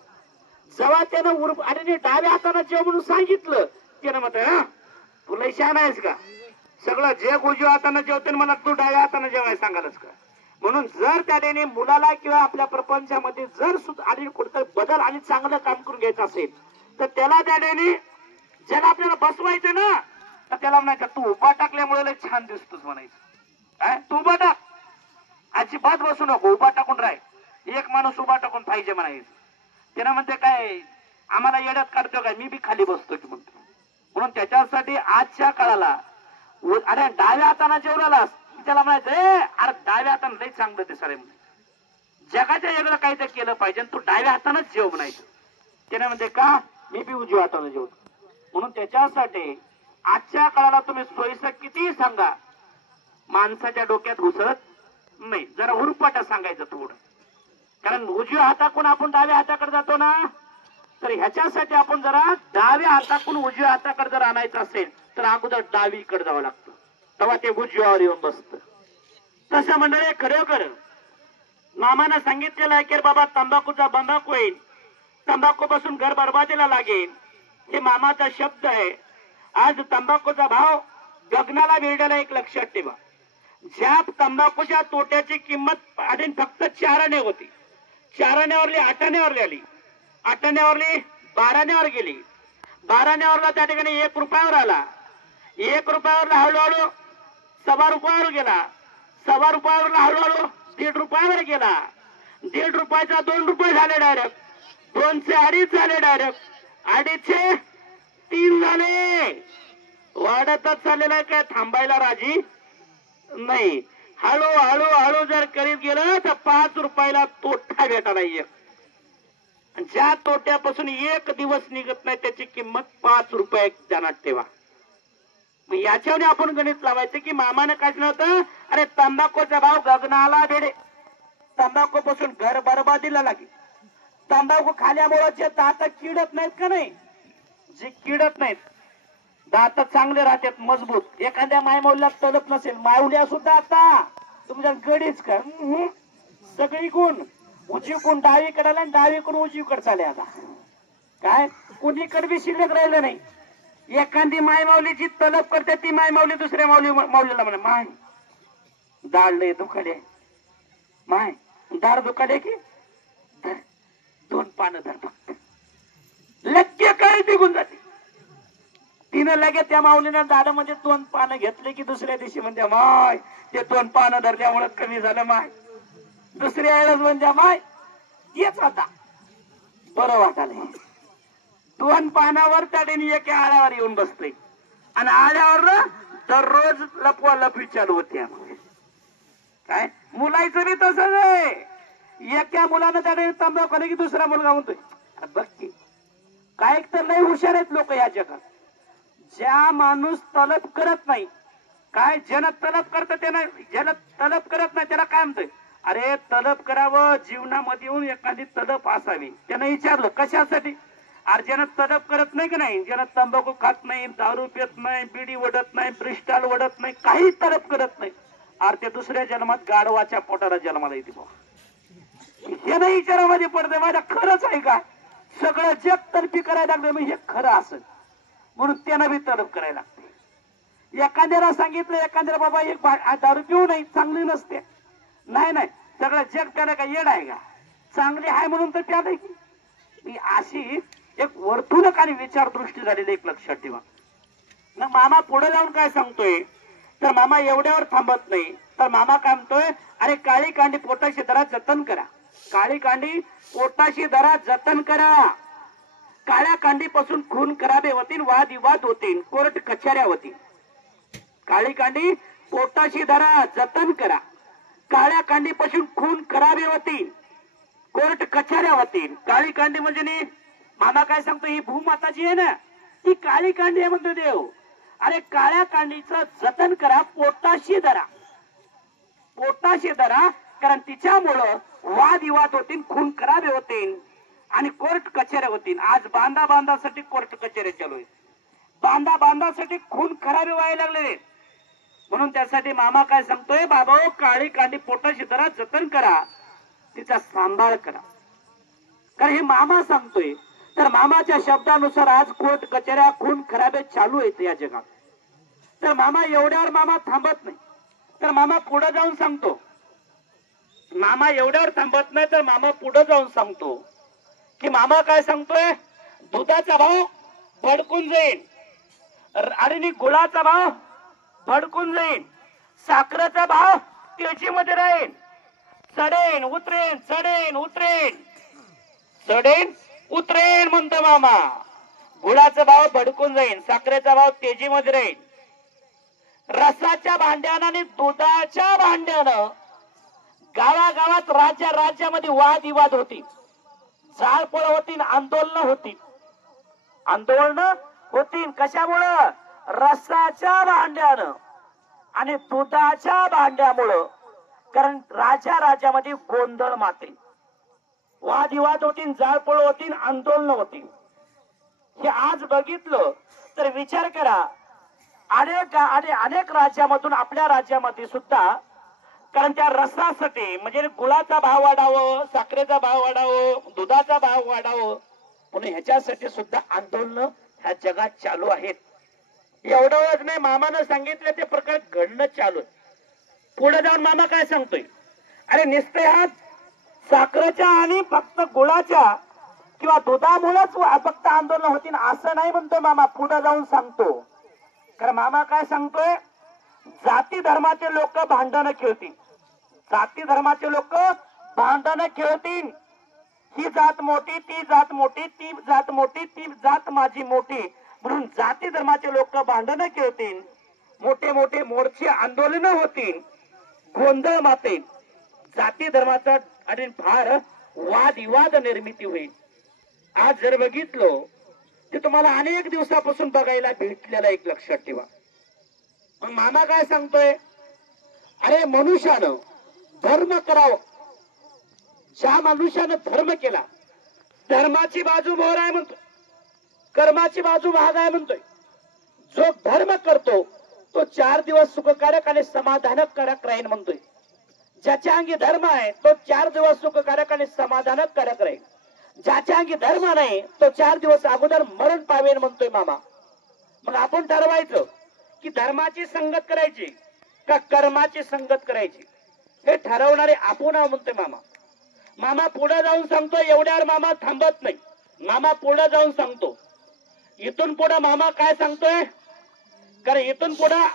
जेव्हा त्यानं आणि डाव्या हाताने जेव म्हणून सांगितलं, त्यानं म्हणत तुला शान आहेस का? सगळं जग उजव्या हाताने जेवते मला तू डाव्या हाताने जेवाय सांगालच का? म्हणून जर त्याने मुलाला किंवा आपल्या प्रपंचामध्ये जर आणि कुठं बदल आणि चांगलं काम करून घ्यायचं असेल तर त्याला त्याने ज्याला आपल्याला बसवायचं ना तर त्याला म्हणायचं तू उभा टाकल्यामुळे छान दिसतोस म्हणायचं. काय तू उभा टाक, अजिबात बसू नको, उभा टाकून राह. एक माणूस उभा टाकून पाहिजे म्हणायचं. त्यानं म्हणते काय आम्हाला येड्यात काढतो काय, मी बी खाली बसतो की म्हणतो. म्हणून त्याच्यासाठी आजच्या काळाला अरे डाव्या हाताने जेवणालास त्याला म्हणायचं अरे डाव्या हाताने लई चांगलं ते सारे म्हणे, जगाच्या वेगळं काहीतरी केलं पाहिजे तू डाव्या हातानेच जेव म्हणायचं. त्याने म्हणते का मी बी उजव्या हाताने जेवतो. म्हणून त्याच्यासाठी आजच्या काळाला तुम्ही सोयीचं कितीही सांगा माणसाच्या डोक्यात घुसत नाही. जरा उरपाटा सांगायचं थोडं, कारण उजव्या हाताकडून आपण डाव्या हाताकडे जातो ना, तर ह्याच्यासाठी आपण जरा डाव्या हाताकडून उजव्या हाताकडे जर आणायचं असेल तर अगोदर डावीकडे जावं लागतं, तेव्हा ते उजव्यावर येऊन बसत. तसं मंडळी खरोखर मामानं सांगितलेलं आहे की बाबा तंबाखूचा बंबाखू होईल, तंबाखू पासून घर बरबादीला लागेल, हे मामाचा शब्द आहे. आज तंबाखूचा भाव गगनाला भिडलेला एक लक्षात ठेवा. ज्या तंबाखूच्या तोट्याची किंमत आधी फक्त 4 होती, 4वरली 8वर आली, 8वरली 12वर गेली, 12वरला त्या ठिकाणी 1 रुपयावर आला, 1 रुपयावरला हळूहळू 1.25 रुपयावर गेला, 1.25 रुपयावरला हळूहळू 1.5 रुपयावर गेला, 1.5 रुपयाचा 2 रुपये झाले डायरेक्ट, 2चे 2.5 झाले डायरेक्ट, 2.5चे 3 झाले. वाढतच चाललेला आहे, काय थांबायला राजी नाही. हळू जर करीत गेलं तर 5 रुपयाला तोटा भेटायला येईल. ज्या तोट्यापासून 1 दिवस निघत नाही त्याची किंमत 5 रुपये ध्यानात ठेवा. मग याच्यावर आपण गणित लावायचं की मामानं काय नव्हतं, अरे तंबाखूचा भाव गगनाला भिडे, तंबाखू पासून घर बरबादीला लागेल. तंबाखू खाल्यामुळे जे दात किडत नाहीत का नाही, जे किडत नाहीत दात चांगले राहतात मजबूत. एखाद्या मायमौल्यात तलप नसेल, माऊल्या सुद्धा आता तुमच्या गडीच का सगळी गुण उजवीकडून डावीकडे आणि डावीकडून उजवीकडे चाले. आता काय कुणीकडे बी शिल्लक राहिलं नाही. एखादी मायमाऊलीची तलप करते ती मायमाऊली दुसऱ्या माऊलीला म्हणा माय दाढ लय दुखाले, माय दाढ दुखाले की 2 पानं धर फक्त, लक्ष्य काय निघून जाते. तिनं लगेच त्या माऊलीनं दाढमध्ये 2 पानं घेतले की दुसऱ्या दिवशी म्हणजे माय ते 2 पानं धरल्यामुळे कमी झालं माय. दुसऱ्या वेळेस म्हणजे माय तेच आता बरं वाटायला. 2 पानावर त्याने एका आळ्यावर येऊन बसते आणि आळ्यावर दररोज लपवा लपवी चालू होती आम्हाला. काय मुलाचं बी तसंच आहे. एका मुलानं त्याने तंबाखू खाल्ली की दुसरा मुलगा म्हणतोय. अरे बघ की काय तर लय हुशार आहेत लोक या जगात. ज्या माणूस तलब करत नाही, काय ज्यानं तलब करत त्यानं, ज्याला तलब करत नाही त्याला काय म्हणतोय, अरे तलब करावं जीवनामध्ये येऊन एखादी तलब असावी. त्यानं विचारलं कशासाठी, अरे ज्यानं तलब करत नाही की नाही, ज्यानं तंबाखू खात नाही, दारू पित नाही, बिडी वडत नाही, ब्रिस्टाल वडत नाही, काही तलब करत नाही, अरे त्या दुसऱ्या जन्मात गाढवाच्या पोटाला जन्माला येते बा. हे नाही विचारामध्ये पडते माझ्या खरंच आहे का, सगळं जग तर्फी करायला लागलं मग हे खरं असं, म्हणून त्यानं बी तलब करायला लागते. एखाद्याला सांगितलं एखाद्याला बाबा एक दारू पिऊ नाही चांगली नसते, नाही नाही सगळं जग त्याला काय येड आहे का, चांगली आहे म्हणून तर त्या नाही. अशी एक वर्तुळक आणि विचारदृष्टी झालेली एक लक्षात ठेवा. मग मामा पुढे जाऊन काय सांगतोय, तर मामा एवढ्यावर थांबत नाही, तर मामा काय म्हणतोय, अरे काळी कांडी पोटाशी धरा जतन करा. काळी कांडी पोटाशी धरा जतन करा. काळ्या कांडीपासून खून खराबे होतील, वादविवाद होतील, कोर्ट कचऱ्या होतील. काळी कांडी पोटाशी धरा जतन करा. काळ्या कांडीपासून खून खराबे होतील, कोर्ट कचऱ्या होतील. काळी कांडी म्हणजे मामा काय सांगतो, ही भूमाताची आहे ना, ती काळी कांडी आहे म्हणतो देव. अरे काळ्या कांडीचं जतन करा, पोटाशी धरा. पोटाशी धरा, कारण तिच्यामुळं वादविवाद होतील, खून खराबे होतील आणि कोर्ट कचऱ्या होतील. आज बांधासाठी कोर्ट कचऱ्या चालू आहे, बांधासाठी खून खराबे व्हायला लागले. म्हणून त्यासाठी मामा काय सांगतोय, बाबा काळी कांडी पोटाशी धरा जतन करा, तिचा सांभाळ करा. कारण हे मामा सांगतोय, तर मामाच्या शब्दानुसार आज कोर्ट कचऱ्या खून खराबे चालू आहेत या जगात. तर मामा एवढ्यावर मामा थांबत नाही, तर मामा पुढे जाऊन सांगतो. मामा एवढ्यावर थांबत नाही, तर मामा पुढे जाऊन सांगतो की मामा काय सांगतोय, दुधाचा भाव भडकून जाईल, आणि गुळाचा भाव भडकून जाईल, साखरेचा भाव तेजीमध्ये राहील, चढेन उतरेन चढेन उतरेन चढेन उतरेन म्हणतो मामा. गुळाचा भाव भडकून जाईल, साखरेचा भाव तेजीमध्ये राहील. रसाच्या भांड्यानं आणि दुधाच्या भांड्यानं गावागावात राज्यामध्ये वादविवाद होतील, जाळपोळ होतील, आंदोलन होतील. कशामुळं, रसाच्या भांड्यानं आणि दुधाच्या भांड्यामुळं. कारण राज्यामध्ये गोंधळ मातेल, वादविवाद होतील, जाळपोळ होतील, आंदोलन होतील. हे आज बघितलं तर विचार करा, अनेक राज्यामधून आपल्या राज्यामध्ये सुद्धा, कारण त्या रसासाठी म्हणजे गुळाचा भाव वाढावं, साखरेचा भाव वाढावं, दुधाचा भाव वाढावं, म्हणून ह्याच्यासाठी सुद्धा आंदोलन ह्या जगात चालू आहेत. एवढंच नाही, मामानं सांगितलं ते प्रकार घडणं चालू आहे. पुढे जाऊन मामा काय सांगतोय, अरे निस्ते हात साखरेच्या आणि फक्त गुळाच्या किंवा दुधामुळेच फक्त आंदोलन होतील असं नाही म्हणतोय मामा. पुढे जाऊन सांगतो, कारण मामा काय सांगतोय, जाती धर्माचे लोक भांडणं खेळतील, जाती धर्माचे लोक भांडणं खेळतील. ही जात मोठी, ती जात मोठी, ती जात मोठी, ती जात माझी मोठी, म्हणून जाती धर्माचे लोक भांडणं खेळतील, मोठे मोठे मोर्चे आंदोलन होतील, गोंधळ मातेल, जाती धर्माचा आणि फार वादविवाद निर्मिती होईल. आज जर बघितलं ते तुम्हाला अनेक दिवसापासून बघायला भेटलेला एक लक्षात ठेवा. मग मामा काय सांगतोय, अरे मनुष्यानं धर्म करावं. ज्या मनुष्यानं धर्म केला, धर्माची बाजू मोर आहे म्हणतोय, कर्माची बाजू महाग आहे म्हणतोय. जो धर्म करतो तो 4 दिवस सुखकारक आणि समाधानकारक राहील म्हणतोय. ज्याच्या अंगी धर्म आहे तो 4 दिवस सुखकारक आणि समाधानकारक राहील. ज्याच्या अंगी धर्म नाही तो 4 दिवस अगोदर मरण पावेल म्हणतोय मामा. मग आपण ठरवायचं की धर्माची संगत करायची का कर्माची संगत करायची, हे ठरवणारे आपण म्हणतोय मामा. मामा पुढे जाऊन सांगतो, एवढ्यावर मामा थांबत नाही. मामा पुढे जाऊन सांगतो, इथून पुढे मामा काय सांगतोय, कारण इथून पुढे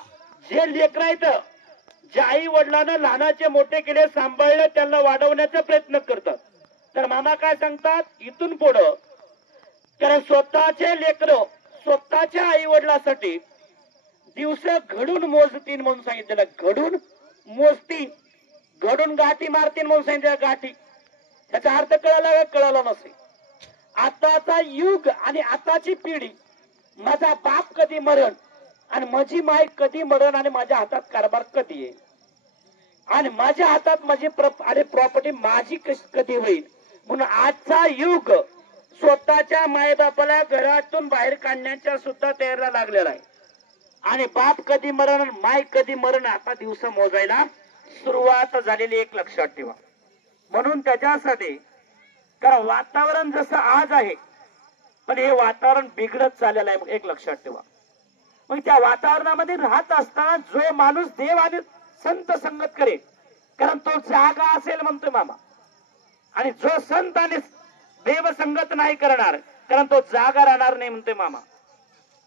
जे लेकर आहेत, ज्या आई वडिलांना लहानाचे मोठे केले, सांभाळले, त्यांना वाढवण्याचा प्रयत्न करतात, तर मामा काय सांगतात, इथून पुढं कारण स्वतःचे लेकर स्वतःच्या आई वडिलांसाठी दिवस घडून मोजतीन म्हणून सांगितलेलं, घडून मोजतीन, घडून गाठी मारतीन म्हणून सांगितलेलं. गाठी त्याचा अर्थ कळाला का? कळाला नसेल. आताचा युग आणि आताची पिढी, माझा बाप कधी मरण आणि माझी माय कधी मरण आणि माझ्या हातात कारभार कधी येईल आणि माझ्या हातात माझी प्रॉपर्टी माझी कधी होईल. म्हणून आजचा युग स्वतःच्या मायबापाला घरातून बाहेर काढण्याच्या सुद्धा तयारीला लागलेला आहे. आणि बाप कधी मरण, माय कधी मरण, आता दिवस मोजायला सुरुवात झालेली, एक लक्षात ठेवा. म्हणून त्याच्यासाठी, कारण वातावरण जसं आज आहे, पण हे वातावरण बिघडत चाललेलं आहे, एक लक्षात ठेवा. मग त्या वातावरणामध्ये राहत असताना जो माणूस देव आणि संत संगत करेल, कारण तो जागा असेल म्हणतोय मामा. आणि जो संत आणि देव संगत नाही करणार, कारण तो जागा राहणार नाही म्हणतोय मामा.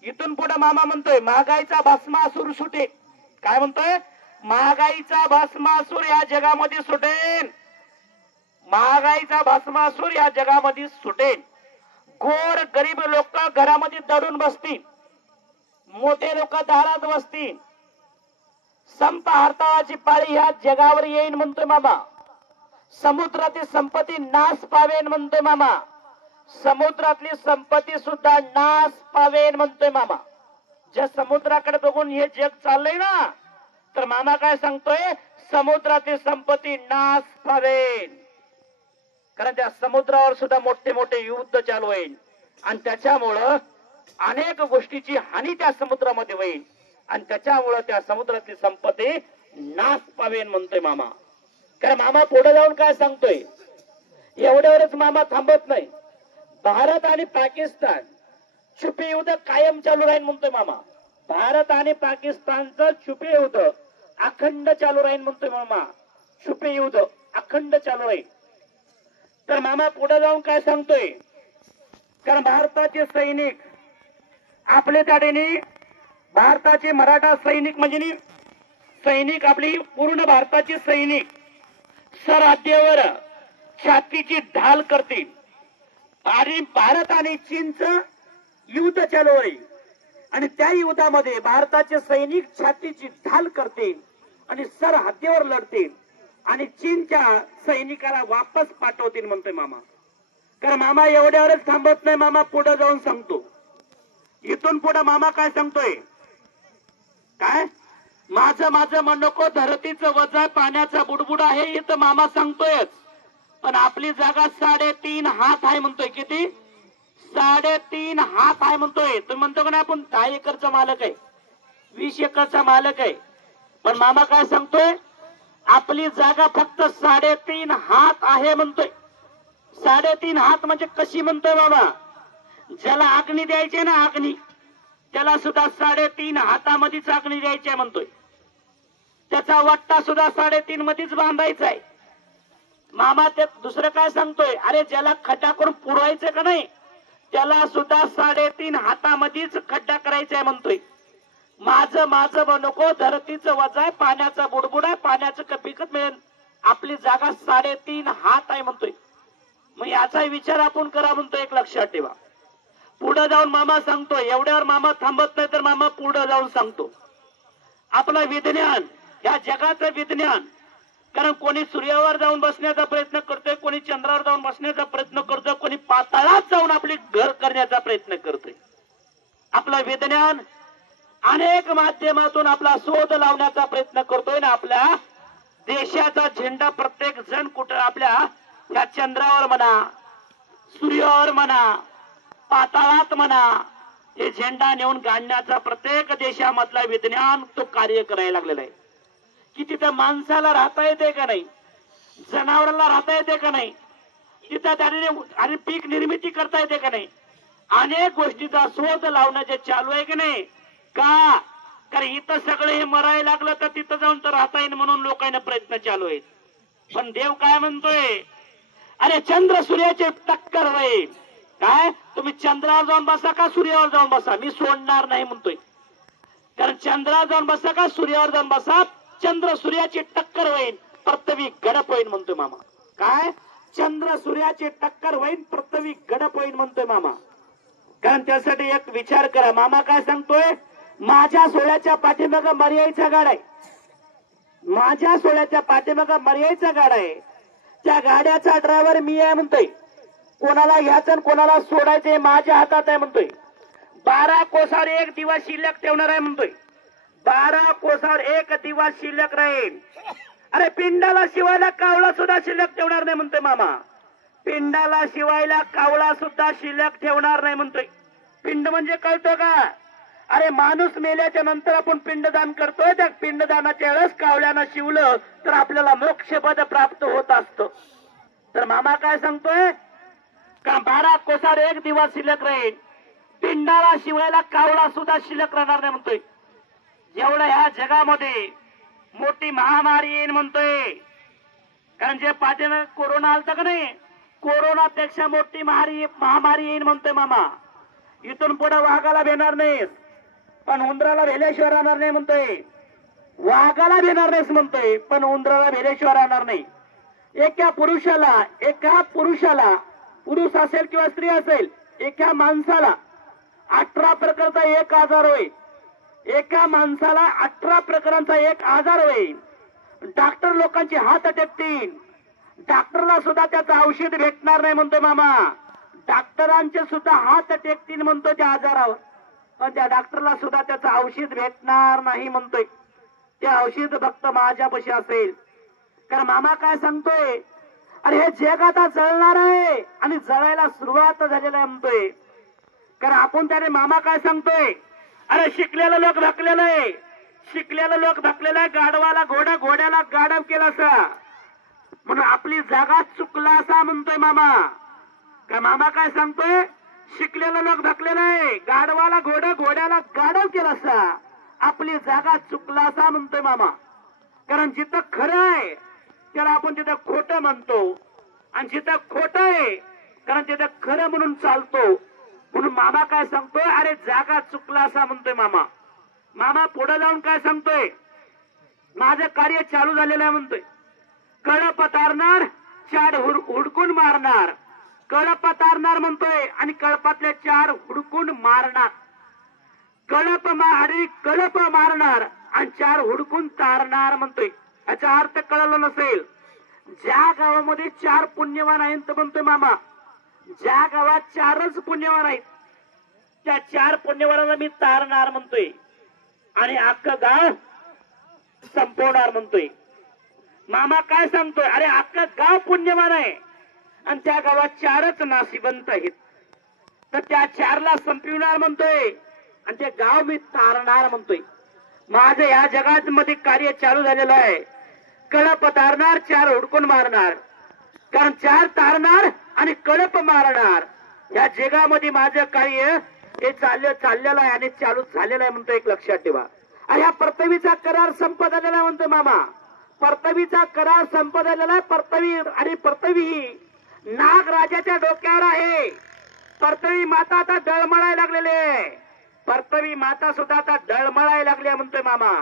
इथून पुढे मामा म्हणतोय महागाईचा भस्मासूर सुटे. काय म्हणतोय? महागाईचा भस्मासूर या जगामध्ये सुटेल. महागाईचा भस्मासूर या जगामध्ये सुटेल. गोर गरीब लोक घरामध्ये दडून बसतील, मोठे लोक दारात बसतील. संप हरताळाची पाळी ह्या जगावर येईल म्हणतोय मामा. समुद्रातील संपत्ती नाश पावेन म्हणतोय मामा. समुद्रातली संपत्ती सुद्धा नाश पावेन म्हणतोय मामा. ज्या समुद्राकडे बघून हे जग चाललंय ना, तर मामा काय सांगतोय? समुद्रातील संपत्ती नाश पावेन. कारण त्या समुद्रावर सुद्धा मोठे मोठे युद्ध चालू होईल आणि त्याच्यामुळं अनेक गोष्टीची हानी त्या समुद्रामध्ये होईल आणि त्याच्यामुळं त्या समुद्रातली संपत्ती नाश पावेन म्हणतोय मामा. कारण मामा पुढे जाऊन काय सांगतोय? एवढ्यावरच मामा थांबत नाही. भारत आणि पाकिस्तान छुपे युद्ध कायम चालू राहील म्हणतोय मामा. भारत आणि पाकिस्तानचं छुपे युद्ध अखंड चालू राहील म्हणतोय मामा. छुपे युद्ध अखंड चालू राहील. तर मामा पुढे जाऊन काय सांगतोय? कारण भारताचे सैनिक आपले त्याने, भारताचे मराठा सैनिक म्हणजे सैनिक, आपली पूर्ण भारताचे सैनिक सरहद्दीवर छातीची ढाल करतील आणि भारत आणि चीनचं युद्ध चालू होईल. आणि त्या युद्धामध्ये भारताचे सैनिक छातीची ढाल करतील आणि सरहद्दीवर लढतील आणि चीनच्या सैनिकाला वापस पाठवतील म्हणतोय मामा. कारण मामा एवढ्यावरच थांबत नाही. मामा पुढे जाऊन सांगतो. इथून पुढे मामा काय सांगतोय? काय? माझं माझं म्हणू नको, धरतीचं वजा पाण्याचा बुडबुड आहे इथं मामा सांगतोयच. पण आपली जागा 3.5 हात आहे म्हणतोय. किती? 3.5 हात आहे म्हणतोय. तुम्ही म्हणतो का नाही आपण 10 एकरचा मालक आहे, 20 एकरचा मालक आहे. पण मामा काय सांगतोय? आपली जागा फक्त 3.5 हात आहे म्हणतोय. 3.5 हात म्हणजे कशी म्हणतोय बाबा? ज्याला अग्नी द्यायची ना, अग्नी, त्याला सुद्धा 3.5 हातामध्येच अग्नी द्यायची आहे म्हणतोय. त्याचा वट्टा सुद्धा 3.5 मध्येच बांधायचा आहे मामा. ते दुसरं काय सांगतोय? अरे ज्याला खड्डा करून पुरवायचं का नाही, त्याला सुद्धा 3.5 हातामध्येच खड्डा करायचा आहे म्हणतोय. माझं माझं नको, धरतीचं वजा आहे, पाण्याचा बुडबुड आहे, पाण्याचं कपिकत मिळेल. आपली जागा 3.5 हात आहे म्हणतोय. मग याचा विचार आपण करा म्हणतोय. एक लक्षात ठेवा. पुढे जाऊन मामा सांगतो. एवढ्यावर मामा थांबत नाही, तर मामा पुढे जाऊन सांगतो. आपलं विज्ञान, या जगाचं विज्ञान, कारण कोणी सूर्यावर जाऊन बसण्याचा प्रयत्न करतोय, कोणी चंद्रावर जाऊन बसण्याचा प्रयत्न करतोय, कोणी पाताळात जाऊन आपली घर करण्याचा प्रयत्न करतोय. आपलं विज्ञान अनेक माध्यमातून आपला शोध लावण्याचा प्रयत्न करतोय ना. आपल्या देशाचा झेंडा प्रत्येक जण कुठं आपल्या या चंद्रावर म्हणा, सूर्यावर म्हणा, पाताळात म्हणा, हे झेंडा नेऊन गाडण्याचा प्रत्येक देशामधला विज्ञान तो कार्य करायला लागलेला आहे. की तिथं माणसाला राहता येते का नाही, जनावरांना राहता येते का नाही, तिथं त्याने आणि पीक निर्मिती करता येते का नाही, अनेक गोष्टीचा शोध लावणं जे चालू आहे की नाही का. कारण इथं सगळे हे मरायला लागलं तर तिथं जाऊन तर राहता येईल म्हणून लोकांना प्रयत्न चालू आहेत. पण देव काय म्हणतोय? अरे चंद्र सूर्याचे टक्कर होईल. काय? तुम्ही चंद्रावर जाऊन बसा का सूर्यावर जाऊन बसा, मी सोडणार नाही म्हणतोय. कारण चंद्रावर जाऊन बसा का सूर्यावर जाऊन बसा, चंद्र सूर्याची टक्कर होईल, पृथ्वी गडप होईल म्हणतोय मामा. काय? चंद्र सूर्याची टक्कर होईल, पृथ्वी गडप होईल म्हणतोय मामा. कारण त्यासाठी एक विचार करा. मामा काय सांगतोय? माझ्या सोहळ्याच्या पाठीमाग मर्याईचा गाड आहे. माझ्या सोहळ्याच्या पाठीमाग मर्याईचा गाड आहे. त्या गाड्याचा ड्रायव्हर मी आहे म्हणतोय. कोणाला घ्यायचं आणि कोणाला सोडायचं हे माझ्या हातात आहे म्हणतोय. 12 कोसावर एक दिवस शिल्लक ठेवणार आहे म्हणतोय. 12 कोसावर एक दिवस शिल्लक राहील. अरे पिंडाला शिवायला कावळा सुद्धा शिल्लक ठेवणार नाही म्हणतोय मामा. पिंडाला शिवायला कावळा सुद्धा शिल्लक ठेवणार नाही म्हणतोय. पिंड म्हणजे कळतो का? अरे माणूस मेल्याच्या नंतर आपण पिंडदान करतोय. त्या पिंडदानाच्या वेळेस कावळ्यानं शिवलं तर आपल्याला मोक्षपद प्राप्त होत असतं. तर मामा काय सांगतोय का 12 कोसावर एक दिवस शिल्लक राहील. पिंडाला शिवायला कावळा सुद्धा शिल्लक राहणार नाही म्हणतोय. एवढं ह्या जगामध्ये मोठी महामारी येईल म्हणतोय. कारण जे पाठीमागे कोरोना आलता का नाही, कोरोनापेक्षा मोठी महामारी येईल म्हणतोय मामा. इथून पुढे वाघाला भेटणार नाही, पण उंदराला भेल्याशिवाय राहणार नाही म्हणतोय. वाघाला भेटणार नाहीस म्हणतोय, पण उंदराला भेल्याशिवाय राहणार नाही. एका पुरुषाला पुरुष असेल किंवा स्त्री असेल, एका माणसाला 18 प्रकारचा एक आजार होईल. एका माणसाला 18 प्रकारांचा एक आजार होईल. डॉक्टर लोकांचे हात टेकतील. डॉक्टरला सुद्धा त्याचं औषध भेटणार नाही म्हणतोय मामा. डॉक्टरांचे सुद्धा हात टेकतील म्हणतोय त्या आजारावर, पण त्या डॉक्टरला सुद्धा त्याचं औषध भेटणार नाही म्हणतोय. ते औषध फक्त माझ्यापाशी असेल. कारण मामा काय सांगतोय, अरे हे जग आता जळणार आहे आणि जळायला सुरुवात झालेला आहे म्हणतोय. कारण आपण त्याने मामा काय सांगतोय, अरे शिकलेलं लोक भकलेलं आहे. शिकलेलं लोक भकलेलं आहे. गाढवाला घोडा, घोड्याला गाढव केला असा, म्हणून आपली जागा चुकला असा म्हणतोय मामा. का मामा काय सांगतोय, शिकलेलं लोक भकलेलं आहे. गाढवाला घोडा, घोड्याला गाढव केला असा, आपली जागा चुकला असा म्हणतोय मामा. कारण जिथं खरं आहे त्याला आपण तिथं खोटं म्हणतो, आणि जिथं खोटं आहे कारण तिथं खरं म्हणून चालतो. म्हणून मामा काय सांगतोय, अरे जागा चुकला असा म्हणतोय मामा. मामा पुढे जाऊन काय सांगतोय, माझं कार्य चालू झालेलं आहे म्हणतोय. कळप तारणार, चार हुडकून मारणार. कळप तारणार म्हणतोय आणि कळपातले 4 हुडकून मारणार. कळप मारणार आणि 4 हुडकून तारणार म्हणतोय. याचा अर्थ कळलं नसेल. ज्या गावामध्ये 4 पुण्यवान आहेत म्हणतोय मामा, ज्या गावात 4च पुण्यवान आहेत, त्या 4 पुण्यवानाला मी तारणार म्हणतोय आणि अख्खं गाव संपवणार म्हणतोय. मामा काय सांगतोय, अरे अख्खं गाव पुण्यवान आहे आणि त्या गावात 4च नाशिवंत आहेत, तर त्या 4ला संपविणार म्हणतोय आणि ते गाव मी तारणार म्हणतोय. माझं या जगात मध्ये कार्य चालू झालेलं आहे. कळप तारणार, 4 हुडकून मारणार. कारण 4 तारणार आणि कळप मारणार. या जगामध्ये माझं कार्य हे चाललेलं आहे आणि चालू झालेलं आहे म्हणतो. एक लक्षात ठेवा. आणि हा परतवीचा करार संपत आलेला म्हणतो मामा. परतवीचा करार संपत आलेला आहे. परतवी ही नागराजाच्या डोक्यावर आहे. परतवी माता आता डळमळायला लागलेली आहे. परतवी माता सुद्धा आता डळमळायला लागली म्हणतोय मामा.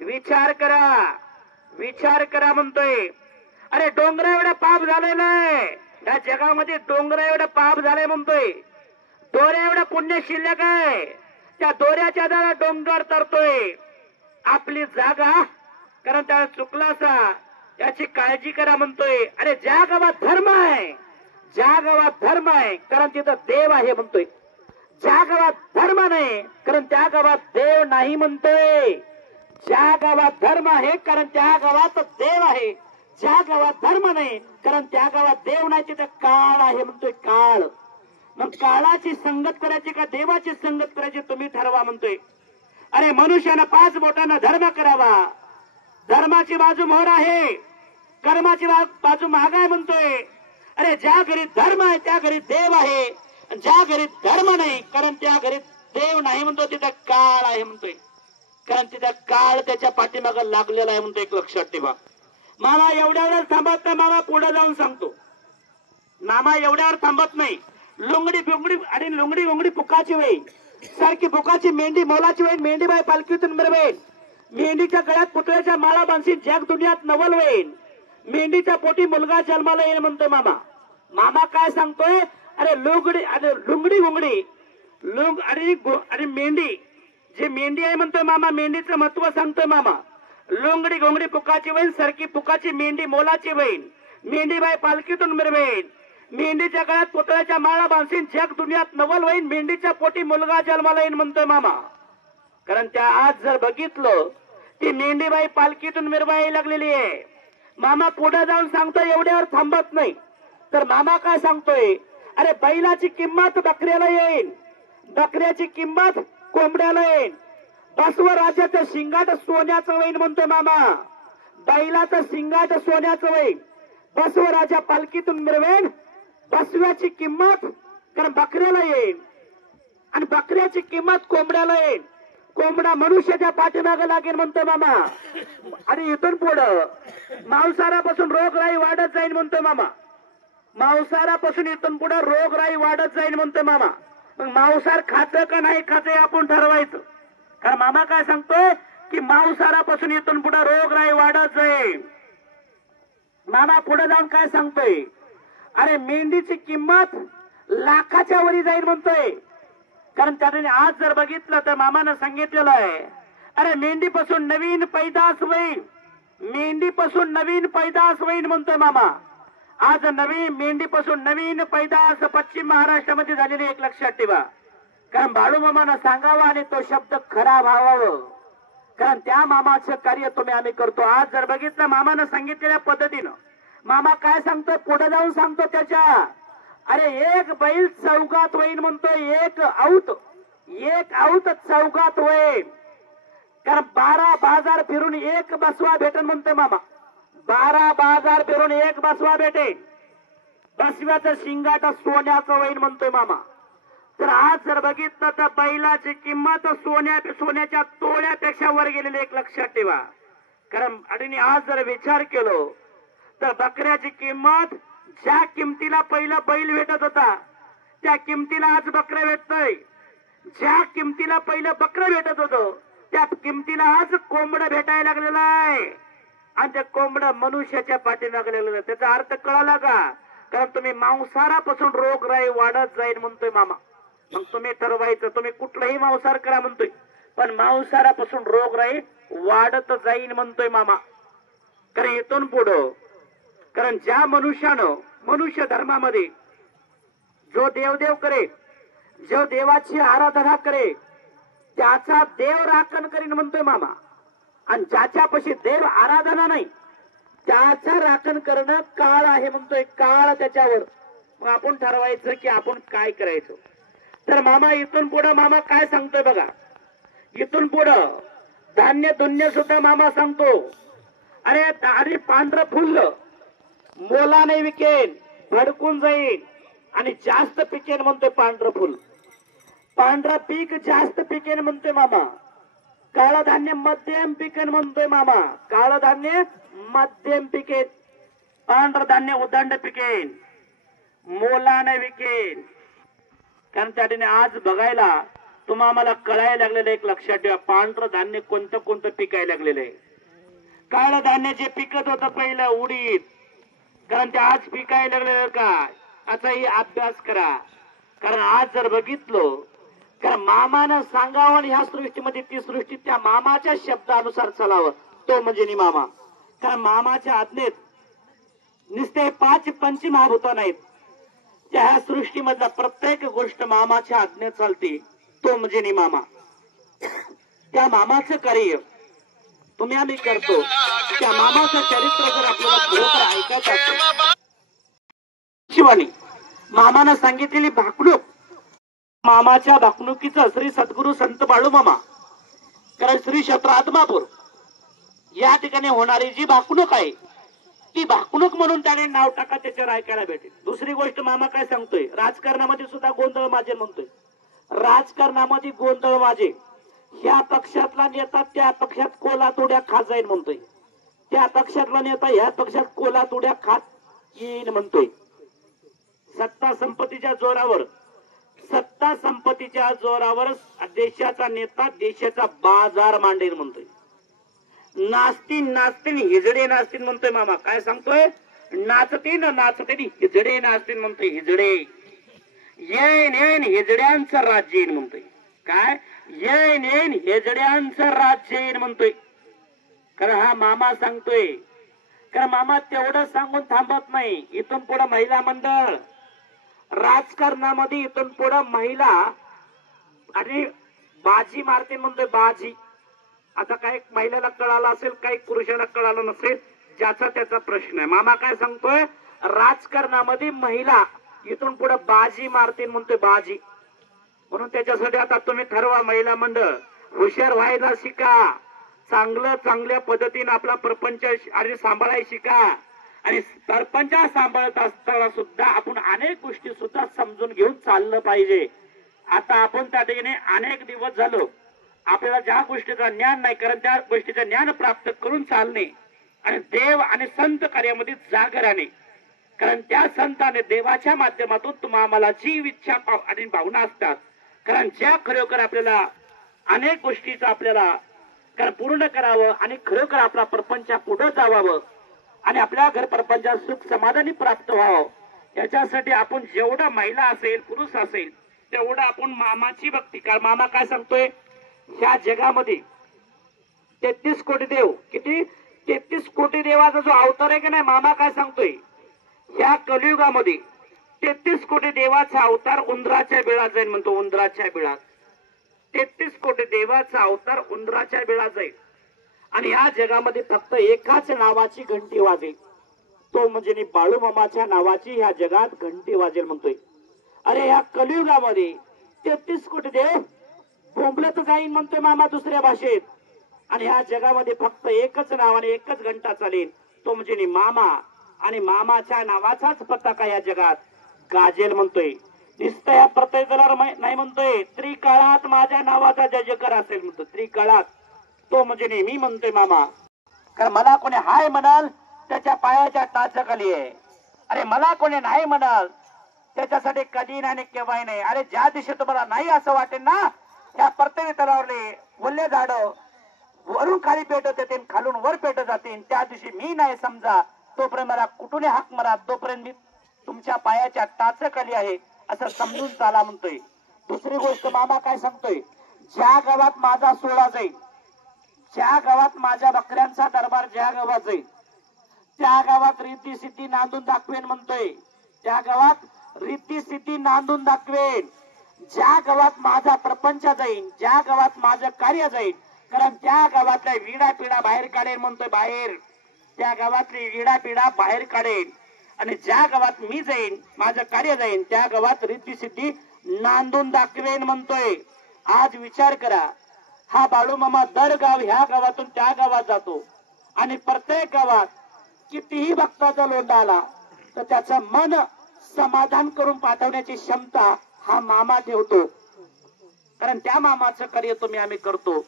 विचार करा म्हणतोय. अरे डोंगरा एवढा पाप झालेला आहे या जगामध्ये. डोंगरा एवढा पाप झालाय म्हणतोय. दोऱ्या एवढा पुण्य शिल्लक आहे. त्या दोऱ्याच्या द्वारा डोंगर तरतोय. आपली जागा कारण त्याला चुकला असा याची काळजी करा म्हणतोय. अरे ज्या गावात धर्म आहे, ज्या गावात धर्म आहे कारण तिथं देव आहे म्हणतोय. ज्या गावात धर्म नाही कारण त्या गावात देव नाही म्हणतोय. ज्या गावात धर्म आहे कारण त्या गावात देव आहे. ज्या गावात धर्म नाही कारण त्या गावात देव नाही तिथं काळ आहे म्हणतोय. काळ. मग काळाची संगत करायची का देवाची संगत करायची तुम्ही ठरवा म्हणतोय. अरे मनुष्यानं 5 बोटानं धर्म करावा. धर्माची बाजू मोहर आहे, कर्माची बाजू महाग आहे म्हणतोय. अरे ज्या घरी धर्म आहे त्या घरी देव आहे, ज्या घरी धर्म नाही कारण त्या घरी देव नाही म्हणतो तिथं काळ आहे म्हणतोय. कारण तिथं काळ त्याच्या पाठीमाग लागलेला आहे म्हणतो. एक लक्षात ठेवा. मामा एवढ्यावर थांबत नाही. मामा पुढे जाऊन सांगतो. मामा एवढ्यावर थांबत नाही. लुंगडी बुंगडी आणि लुंगडी बुंगडी पुकाची वेळ सारखी बुकाची मेंढी मोलाची वेळ. मेंढी बाई पालखीतून मिरवेल. मेंढीच्या गळ्यात पुतळ्याच्या माळा बांधशी जग दुनियात नवल होईल. मेंढीच्या पोटी मुलगा जन्माला येईल म्हणतोय मामा. मामा काय सांगतोय, अरे लुंगडी आणि लुंगडी गुंगडी आणि मेंढी जी मेंढी आहे म्हणतोय मामा, मेंढीचं महत्व सांगतोय मामा. लोंगडी घोंगडी पुकाची बहीण, सरकी पुकाची मेंढी मोलाची बहीण. मेंढी बाई पालखीतून मिरवेन, मेंढीच्या गळ्यात पुतळ्याच्या माळा बांधीन, जग दुनियात नवल होईन, मेंढीच्या पोटी मुलगा जन्माला येईन म्हणतोय मामा. कारण त्या आज जर बघितलं ती मेंढीबाई पालखीतून मिरवायला लागलेली आहे. मामा पुढे जाऊन सांगतोय, एवढ्यावर थांबत नाही. तर मामा काय सांगतोय, अरे बैलाची किंमत बकऱ्याला येईल, बकऱ्याची किंमत कोंबड्याला येईल, बसवराजाचं शिंगाट सोन्याचं होईल म्हणतोय मामा. बैलाचं शिंगाट सोन्याचं होईल, बसवराजा पालखीतून मिरवेन, बसव्याची किंमत कारण बकऱ्याला येईल आणि बकऱ्याची किंमत कोंबड्याला येईल, कोंबडा मनुष्याच्या पाठीमागे लागेल म्हणतोय मामा. आणि इथून पुढं मांसाहारापासून रोगराई वाढत जाईल म्हणतोय मामा. मांसाहारापासून इथून पुढे रोगराई वाढत जाईल म्हणतोय मामा. मग मांसाहार खातं का नाही खातं आपण ठरवायचं. कारण मामा काय सांगतोय की मांसाहारापासून इथून पुढे रोगराई वाढत जाईल. मामा पुढे जाऊन काय सांगतोय, अरे मेंढीची किंमत लाखाच्या वरी जाईल म्हणतोय. कारण त्याने आज जर बघितलं तर मामानं सांगितलेलं आहे, अरे मेंढीपासून नवीन पैदास होईल, मेंढीपासून नवीन पैदास होईल म्हणतोय मामा. आज नवीन मेंढीपासून नवीन पैदास पश्चिम महाराष्ट्रामध्ये झालेली एक लक्षात ठेवा. कारण बाळू मामानं सांगावं आणि तो शब्द खरा व्हावावं. कारण त्या मामाचं कार्य तुम्ही आम्ही करतो. आज जर बघितलं मामानं सांगितलेल्या पद्धतीनं, मामा काय सांगतो पुढे जाऊन सांगतो त्याच्या, अरे एक बैल चौकात होईल म्हणतोय, एक आऊत चौकात होईल. कारण 12 बाजार फिरून एक बसवा भेटेल म्हणतोय मामा. 12 बाजार फिरून एक बसवा भेटेल, बसव्याचं शिंगाट सोन्याचं होईल म्हणतोय मामा. तर आज जर बघितलं तर बैलाची किंमत सोन्याच्या तोळ्यापेक्षा वर गेलेली एक लक्षात ठेवा. कारण आणि आज जर विचार केलो तर बकऱ्याची किंमत ज्या किमतीला पहिला बैल भेटत होता त्या किमतीला आज बकरा भेटतोय. ज्या किमतीला पहिलं बकरं भेटत होतं त्या किमतीला आज कोंबडं भेटायला लागलेलं आहे. आणि ते कोंबडं मनुष्याच्या पाठी लागलेलं आहे. त्याचा अर्थ कळाला का? कारण तुम्ही मांसाहारापासून रोगराई वाढत जाईल म्हणतोय मामा. मग तुम्ही ठरवायचं, तुम्ही कुठलाही मांसाहार करा म्हणतोय, पण मांसाहारापासून रोगराई वाढत जाईल म्हणतोय मामा. कारण इथून पुढं, कारण ज्या मनुष्यानं मनुष्य धर्मामध्ये जो देवदेव करे, जो देवाची आराधना करे, त्याचा देव राखण करीन म्हणतोय मामा. आणि ज्याच्यापाशी देव आराधना नाही त्याचा राखण करणं काळ आहे म्हणतोय, काळ त्याच्यावर. मग आपण ठरवायचं की आपण काय करायचं. तर मामा इथून पुढं मामा काय सांगतोय बघा. इथून पुढं धान्य धुन्य सुद्धा मामा सांगतो, अरे पांढरं फुल मोलाने विकेन, भडकून जाईल आणि जास्त पिकेन म्हणतोय. पांढरं फुल, पांढरं पीक जास्त पिकेन म्हणतोय मामा. काळं धान्य मध्यम पिकेन म्हणतोय मामा. काळं धान्य मध्यम पिकेन, पांढरं धान्य उदंड पिकेन, मोलाने विकेन. कारण त्या ठिकाणी आज बघायला तुम्हाला आम्हाला कळायला लागलेलं एक लक्षात ठेवा, पांढरं धान्य कोणतं कोणतं पिकायला लागलेलं आहे. काळं धान्य जे पिकत होतं पहिलं उडीद, कारण ते आज पिकायला लागलेलं काय, असाही अभ्यास करा. कारण आज जर बघितलं, कारण मामानं सांगावं आणि ह्या सृष्टीमध्ये ती सृष्टी त्या मामाच्या शब्दानुसार चालावं, तो म्हणजे नि मामा. कारण मामाच्या आज्ञेत नुसते 5 पंचमहाभूत नाहीत, त्या ह्या सृष्टीमधला प्रत्येक गोष्ट मामाच्या आज्ञेत चालते, तो म्हणजे नि मामा. त्या मामाचं कार्य तुम्ही आम्ही करतो. त्या मामाचं चरित्र जर आपल्याला खरोखर ऐकायचं असेल, शिवानी मामानं सांगितलेली भाकणूक, मामाच्या भाकणुकीचं श्री सद्गुरु संत बाळू मामा, कारण श्री क्षेत्र आत्मापूर या ठिकाणी होणारी जी भाकणूक आहे ती भाकणूक म्हणून त्याने नाव टाका, त्याच्यावर ऐकायला भेटेल. दुसरी गोष्ट मामा काय सांगतोय, राजकारणामध्ये सुद्धा गोंधळ माजेल म्हणतोय. राजकारणामध्ये गोंधळ माजे, ह्या पक्षातला नेता त्या पक्षात कोलातोड्या खात जाईल म्हणतोय, त्या पक्षातला नेता ह्या पक्षात कोलातोड्या खात येईल म्हणतोय. सत्ता संपत्तीच्या जोरावर, सत्ता संपत्तीच्या जोरावर देशाचा नेता देशाचा बाजार मांडेल म्हणतोय. नाचतीन नाचतीन हिजडे नाचतील म्हणतोय मामा. काय सांगतोय, नाचतीन नाचतीन हिजडे नाचतील म्हणतोय. हिजडे येईन येईन हिजड्यांचं राज्य येईल म्हणतोय. काय येईन येईन हेजड्यांचं राज्य येईन म्हणतोय. कारण हा मामा सांगतोय. कारण मामा तेवढं सांगून थांबत नाही. इथून पुढे महिला मंडळ राजकारणामध्ये इथून पुढे महिला आणि बाजी मारते म्हणतोय. बाजी आता काही महिलेला कळालं असेल, काही पुरुषाला कळालं नसेल, ज्याचा त्याचा प्रश्न आहे. मामा काय सांगतोय, राजकारणामध्ये महिला इथून पुढे बाजी मारते म्हणतोय. बाजी म्हणून त्याच्यासाठी आता तुम्ही ठरवा, महिला मंडळ हुशार व्हायला शिका, चांगलं चांगल्या पद्धतीने आपला प्रपंच आणि सांभाळायला शिका. आणि सरपंच सांभाळत असताना सुद्धा आपण अनेक गोष्टी सुद्धा समजून घेऊन चाललं पाहिजे. आता आपण त्या ठिकाणी अनेक दिवस झालो, आपल्याला ज्या गोष्टीचं ज्ञान नाही, कारण त्या गोष्टीचं ज्ञान प्राप्त करून चालणे आणि देव आणि संत कार्यामध्ये जागर राहणे. कारण त्या संताने देवाच्या माध्यमातून तुम्हाला जी इच्छा आणि भावना असतात, कारण ज्या खरोखर आपल्याला अनेक गोष्टीचं आपल्याला कारण पूर्ण करावं आणि खरोखर आपला प्रपंच पुढे जावावं आणि आपल्या घर प्रपंचात सुख समाधानी प्राप्त व्हावं, याच्यासाठी आपण जेवढा महिला असेल पुरुष असेल तेवढं आपण मामाची भक्ती. कारण मामा काय सांगतोय, ह्या जगामध्ये 33 कोटी देव, किती 33 कोटी देवाचा जो अवतार आहे की नाही, मामा काय सांगतोय, ह्या कलियुगामध्ये 33 कोटी देवाचा अवतार उंदराच्या बिळात जाईल म्हणतो. उंदराच्या बिळात 33 कोटी देवाचा अवतार उंदराच्या बिळात जाईल. आणि या जगामध्ये फक्त एकाच नावाची घंटी वाजेल, तो म्हणजे बाळूमामाच्या नावाची ह्या जगात घंटी वाजेल म्हणतोय. अरे या कलियुगामध्ये 33 कोटी देव बोंबलत जाईन म्हणतोय मामा दुसऱ्या भाषेत. आणि ह्या जगामध्ये फक्त एकच नाव आणि एकच घंटा चालेल, तो म्हणजे मामा. आणि मामाच्या नावाचाच पताका या जगात गाजेल म्हणतोय. नुसतं या प्रत्येकाला नाही म्हणतोय, त्रिकाळात माझ्या नावाचा जयजयकार असेल म्हणतो. त्रिकाळात तो म्हणजे मी म्हणतोय मामा. कारण मला कोणी हाय म्हणाल त्याच्या पायाच्या टाचाखाली आहे. अरे मला कोणी नाही म्हणाल त्याच्यासाठी कधी नाही केव्हाही नाही. अरे ज्या दिवशी तुम्हाला नाही असं वाटेल ना, त्या प्रत्येक तलावले ओले झाड वरून खाली पेटत येते, खालून वर पेटत जातील, त्या दिवशी मी नाही समजा, तोपर्यंत मला कुठून हाक मारा, तोपर्यंत मी तुमच्या पायाच्या टाचाखाली आहे असं समजून चाला म्हणतोय. दुसरी गोष्ट मामा काय सांगतोय, ज्या गावात माझा सोहळा जाईल, ज्या गावात माझ्या बकऱ्यांचा दरबार ज्या गावात जाईल, त्या गावात रीती सिद्धी नांदून दाखवेन म्हणतोय. त्या गावात रीती सिद्धी नांदून दाखवेन. ज्या गावात माझा प्रपंच जाईल, ज्या गावात माझं कार्य जाईल, कारण त्या गावातल्या विडा पिढा बाहेर काढेल म्हणतोय. बाहेर त्या गावातली विडा पिढा बाहेर काढेल. आणि ज्या गावात मी जाईन, माझं कार्य जाईन, त्या गावात रीती सिद्धी नांदून दाखवेन म्हणतोय. आज विचार करा, हा बाळूमामा दर गाव ह्या गावातून त्या गावात जातो आणि प्रत्येक गावात कितीही भक्ताचा लोंढा आला तर त्याचं मन समाधान करून पाठवण्याची क्षमता हा मामा ठेवतो. कारण त्या मामाचं कार्य तुम्ही आम्ही करतो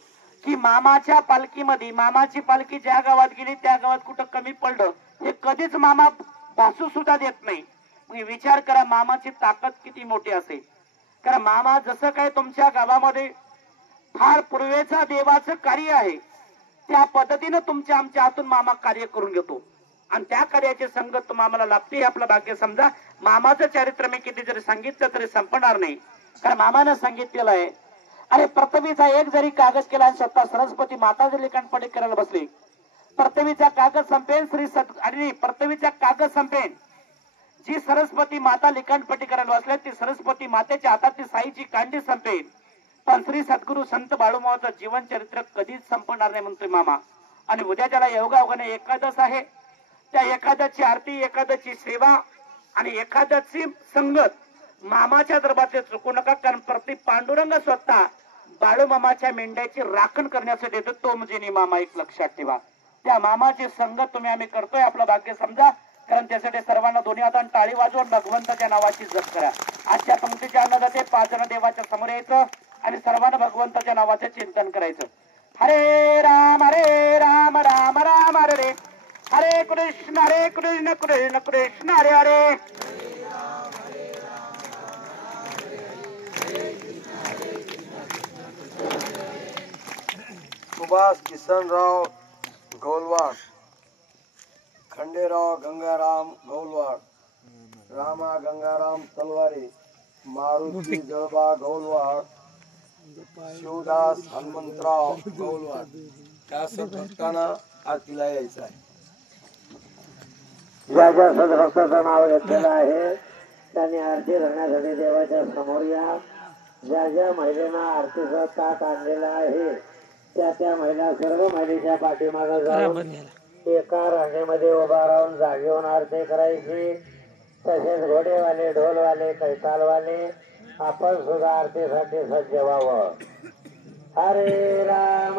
की मामाच्या पालखीमध्ये, मामाची पालखी ज्या गावात गेली त्या गावात कुठं कमी पडलं हे कधीच मामा भासू सुद्धा देत नाही. मग विचार करा मामाची ताकद किती मोठी असेल. कारण मामा जसं काय तुमच्या गावामध्ये फार पूर्वेचा देवाचं कार्य आहे, त्या पद्धतीनं तुमच्या आमच्या हातून मामा कार्य करून घेतो आणि त्या कार्याची संगत तुम्हाला लाभते हे आपलं भाग्य समजा. मामाचं चरित्र मी किती जरी सांगितलं तरी संपणार नाही. कारण मामानं सांगितलेलं आहे, अरे पृथ्वीचा एक जरी कागद केला आणि स्वतः सरस्वती माता जरी लिखाणपटी करायला बसली, पृथ्वीचा कागद संपेन श्री सत आणि पृथ्वीचा कागद संपेन. जी सरस्वती माता लिखाणपटी करायला बसल्या ती सरस्वती मातेच्या हातात ती साईची कांडी संपेन, पण श्री सद्गुरु संत बाळूमामाचं जीवन चरित्र कधीच संपणार नाही म्हणतोय मामा. आणि उद्या त्याला योगायोगाने एकादश आहे, त्या एखाद्याची आरती, एखाद्याची सेवा आणि एखाद्याची संगत मामाच्या दरबारात चुकू नका. कारण प्रत्येक पांडुरंग स्वतः बाळूमामाच्या मेंढ्याची राखण करण्यासाठी येतो, तो म्हणजे मामा. एक लक्षात ठेवा, त्या मामाची संगत तुम्ही आम्ही करतोय आपलं भाग्य समजा. कारण त्यासाठी सर्वांना दोन्ही हाताने टाळी वाजवून भगवंताच्या नावाची जप करा. आजच्या पंक्तीच्या अन्नदाते 5 जण देवाच्या समोर यायचं आणि सर्वांना भगवंताच्या नावाचं चिंतन करायचं. हरे राम राम राम हरे हरे कृष्ण कृष्ण कृष्ण हरे हरे. सुभाष किसनराव गौलवाड, खंडेराव गंगाराम गौलवाड, रामा गंगाराम तलवारे, मारुती जळबा गौलवाड, शिवदास हनुमंतराव गौलवाड त्या सर्व भक्तांना आरतीला यायचं आहे. ज्या ज्या सदभक्ताचं नाव घेतलेलं आहे त्यांनी आरती धरण्यासाठी देवाच्या समोर या. ज्या ज्या महिलेना आरतीचं ताट आणलेलं आहे त्या त्या महिला सर्व महिलेच्या पाठीमागे जाऊन एका रांगेमध्ये उभा राहून जागेवर आरती करायची. तसेच घोडेवाले, ढोलवाले, कैतालवाले आपण सुद्धा आरतीसाठी सज्ज व्हावं. हरे राम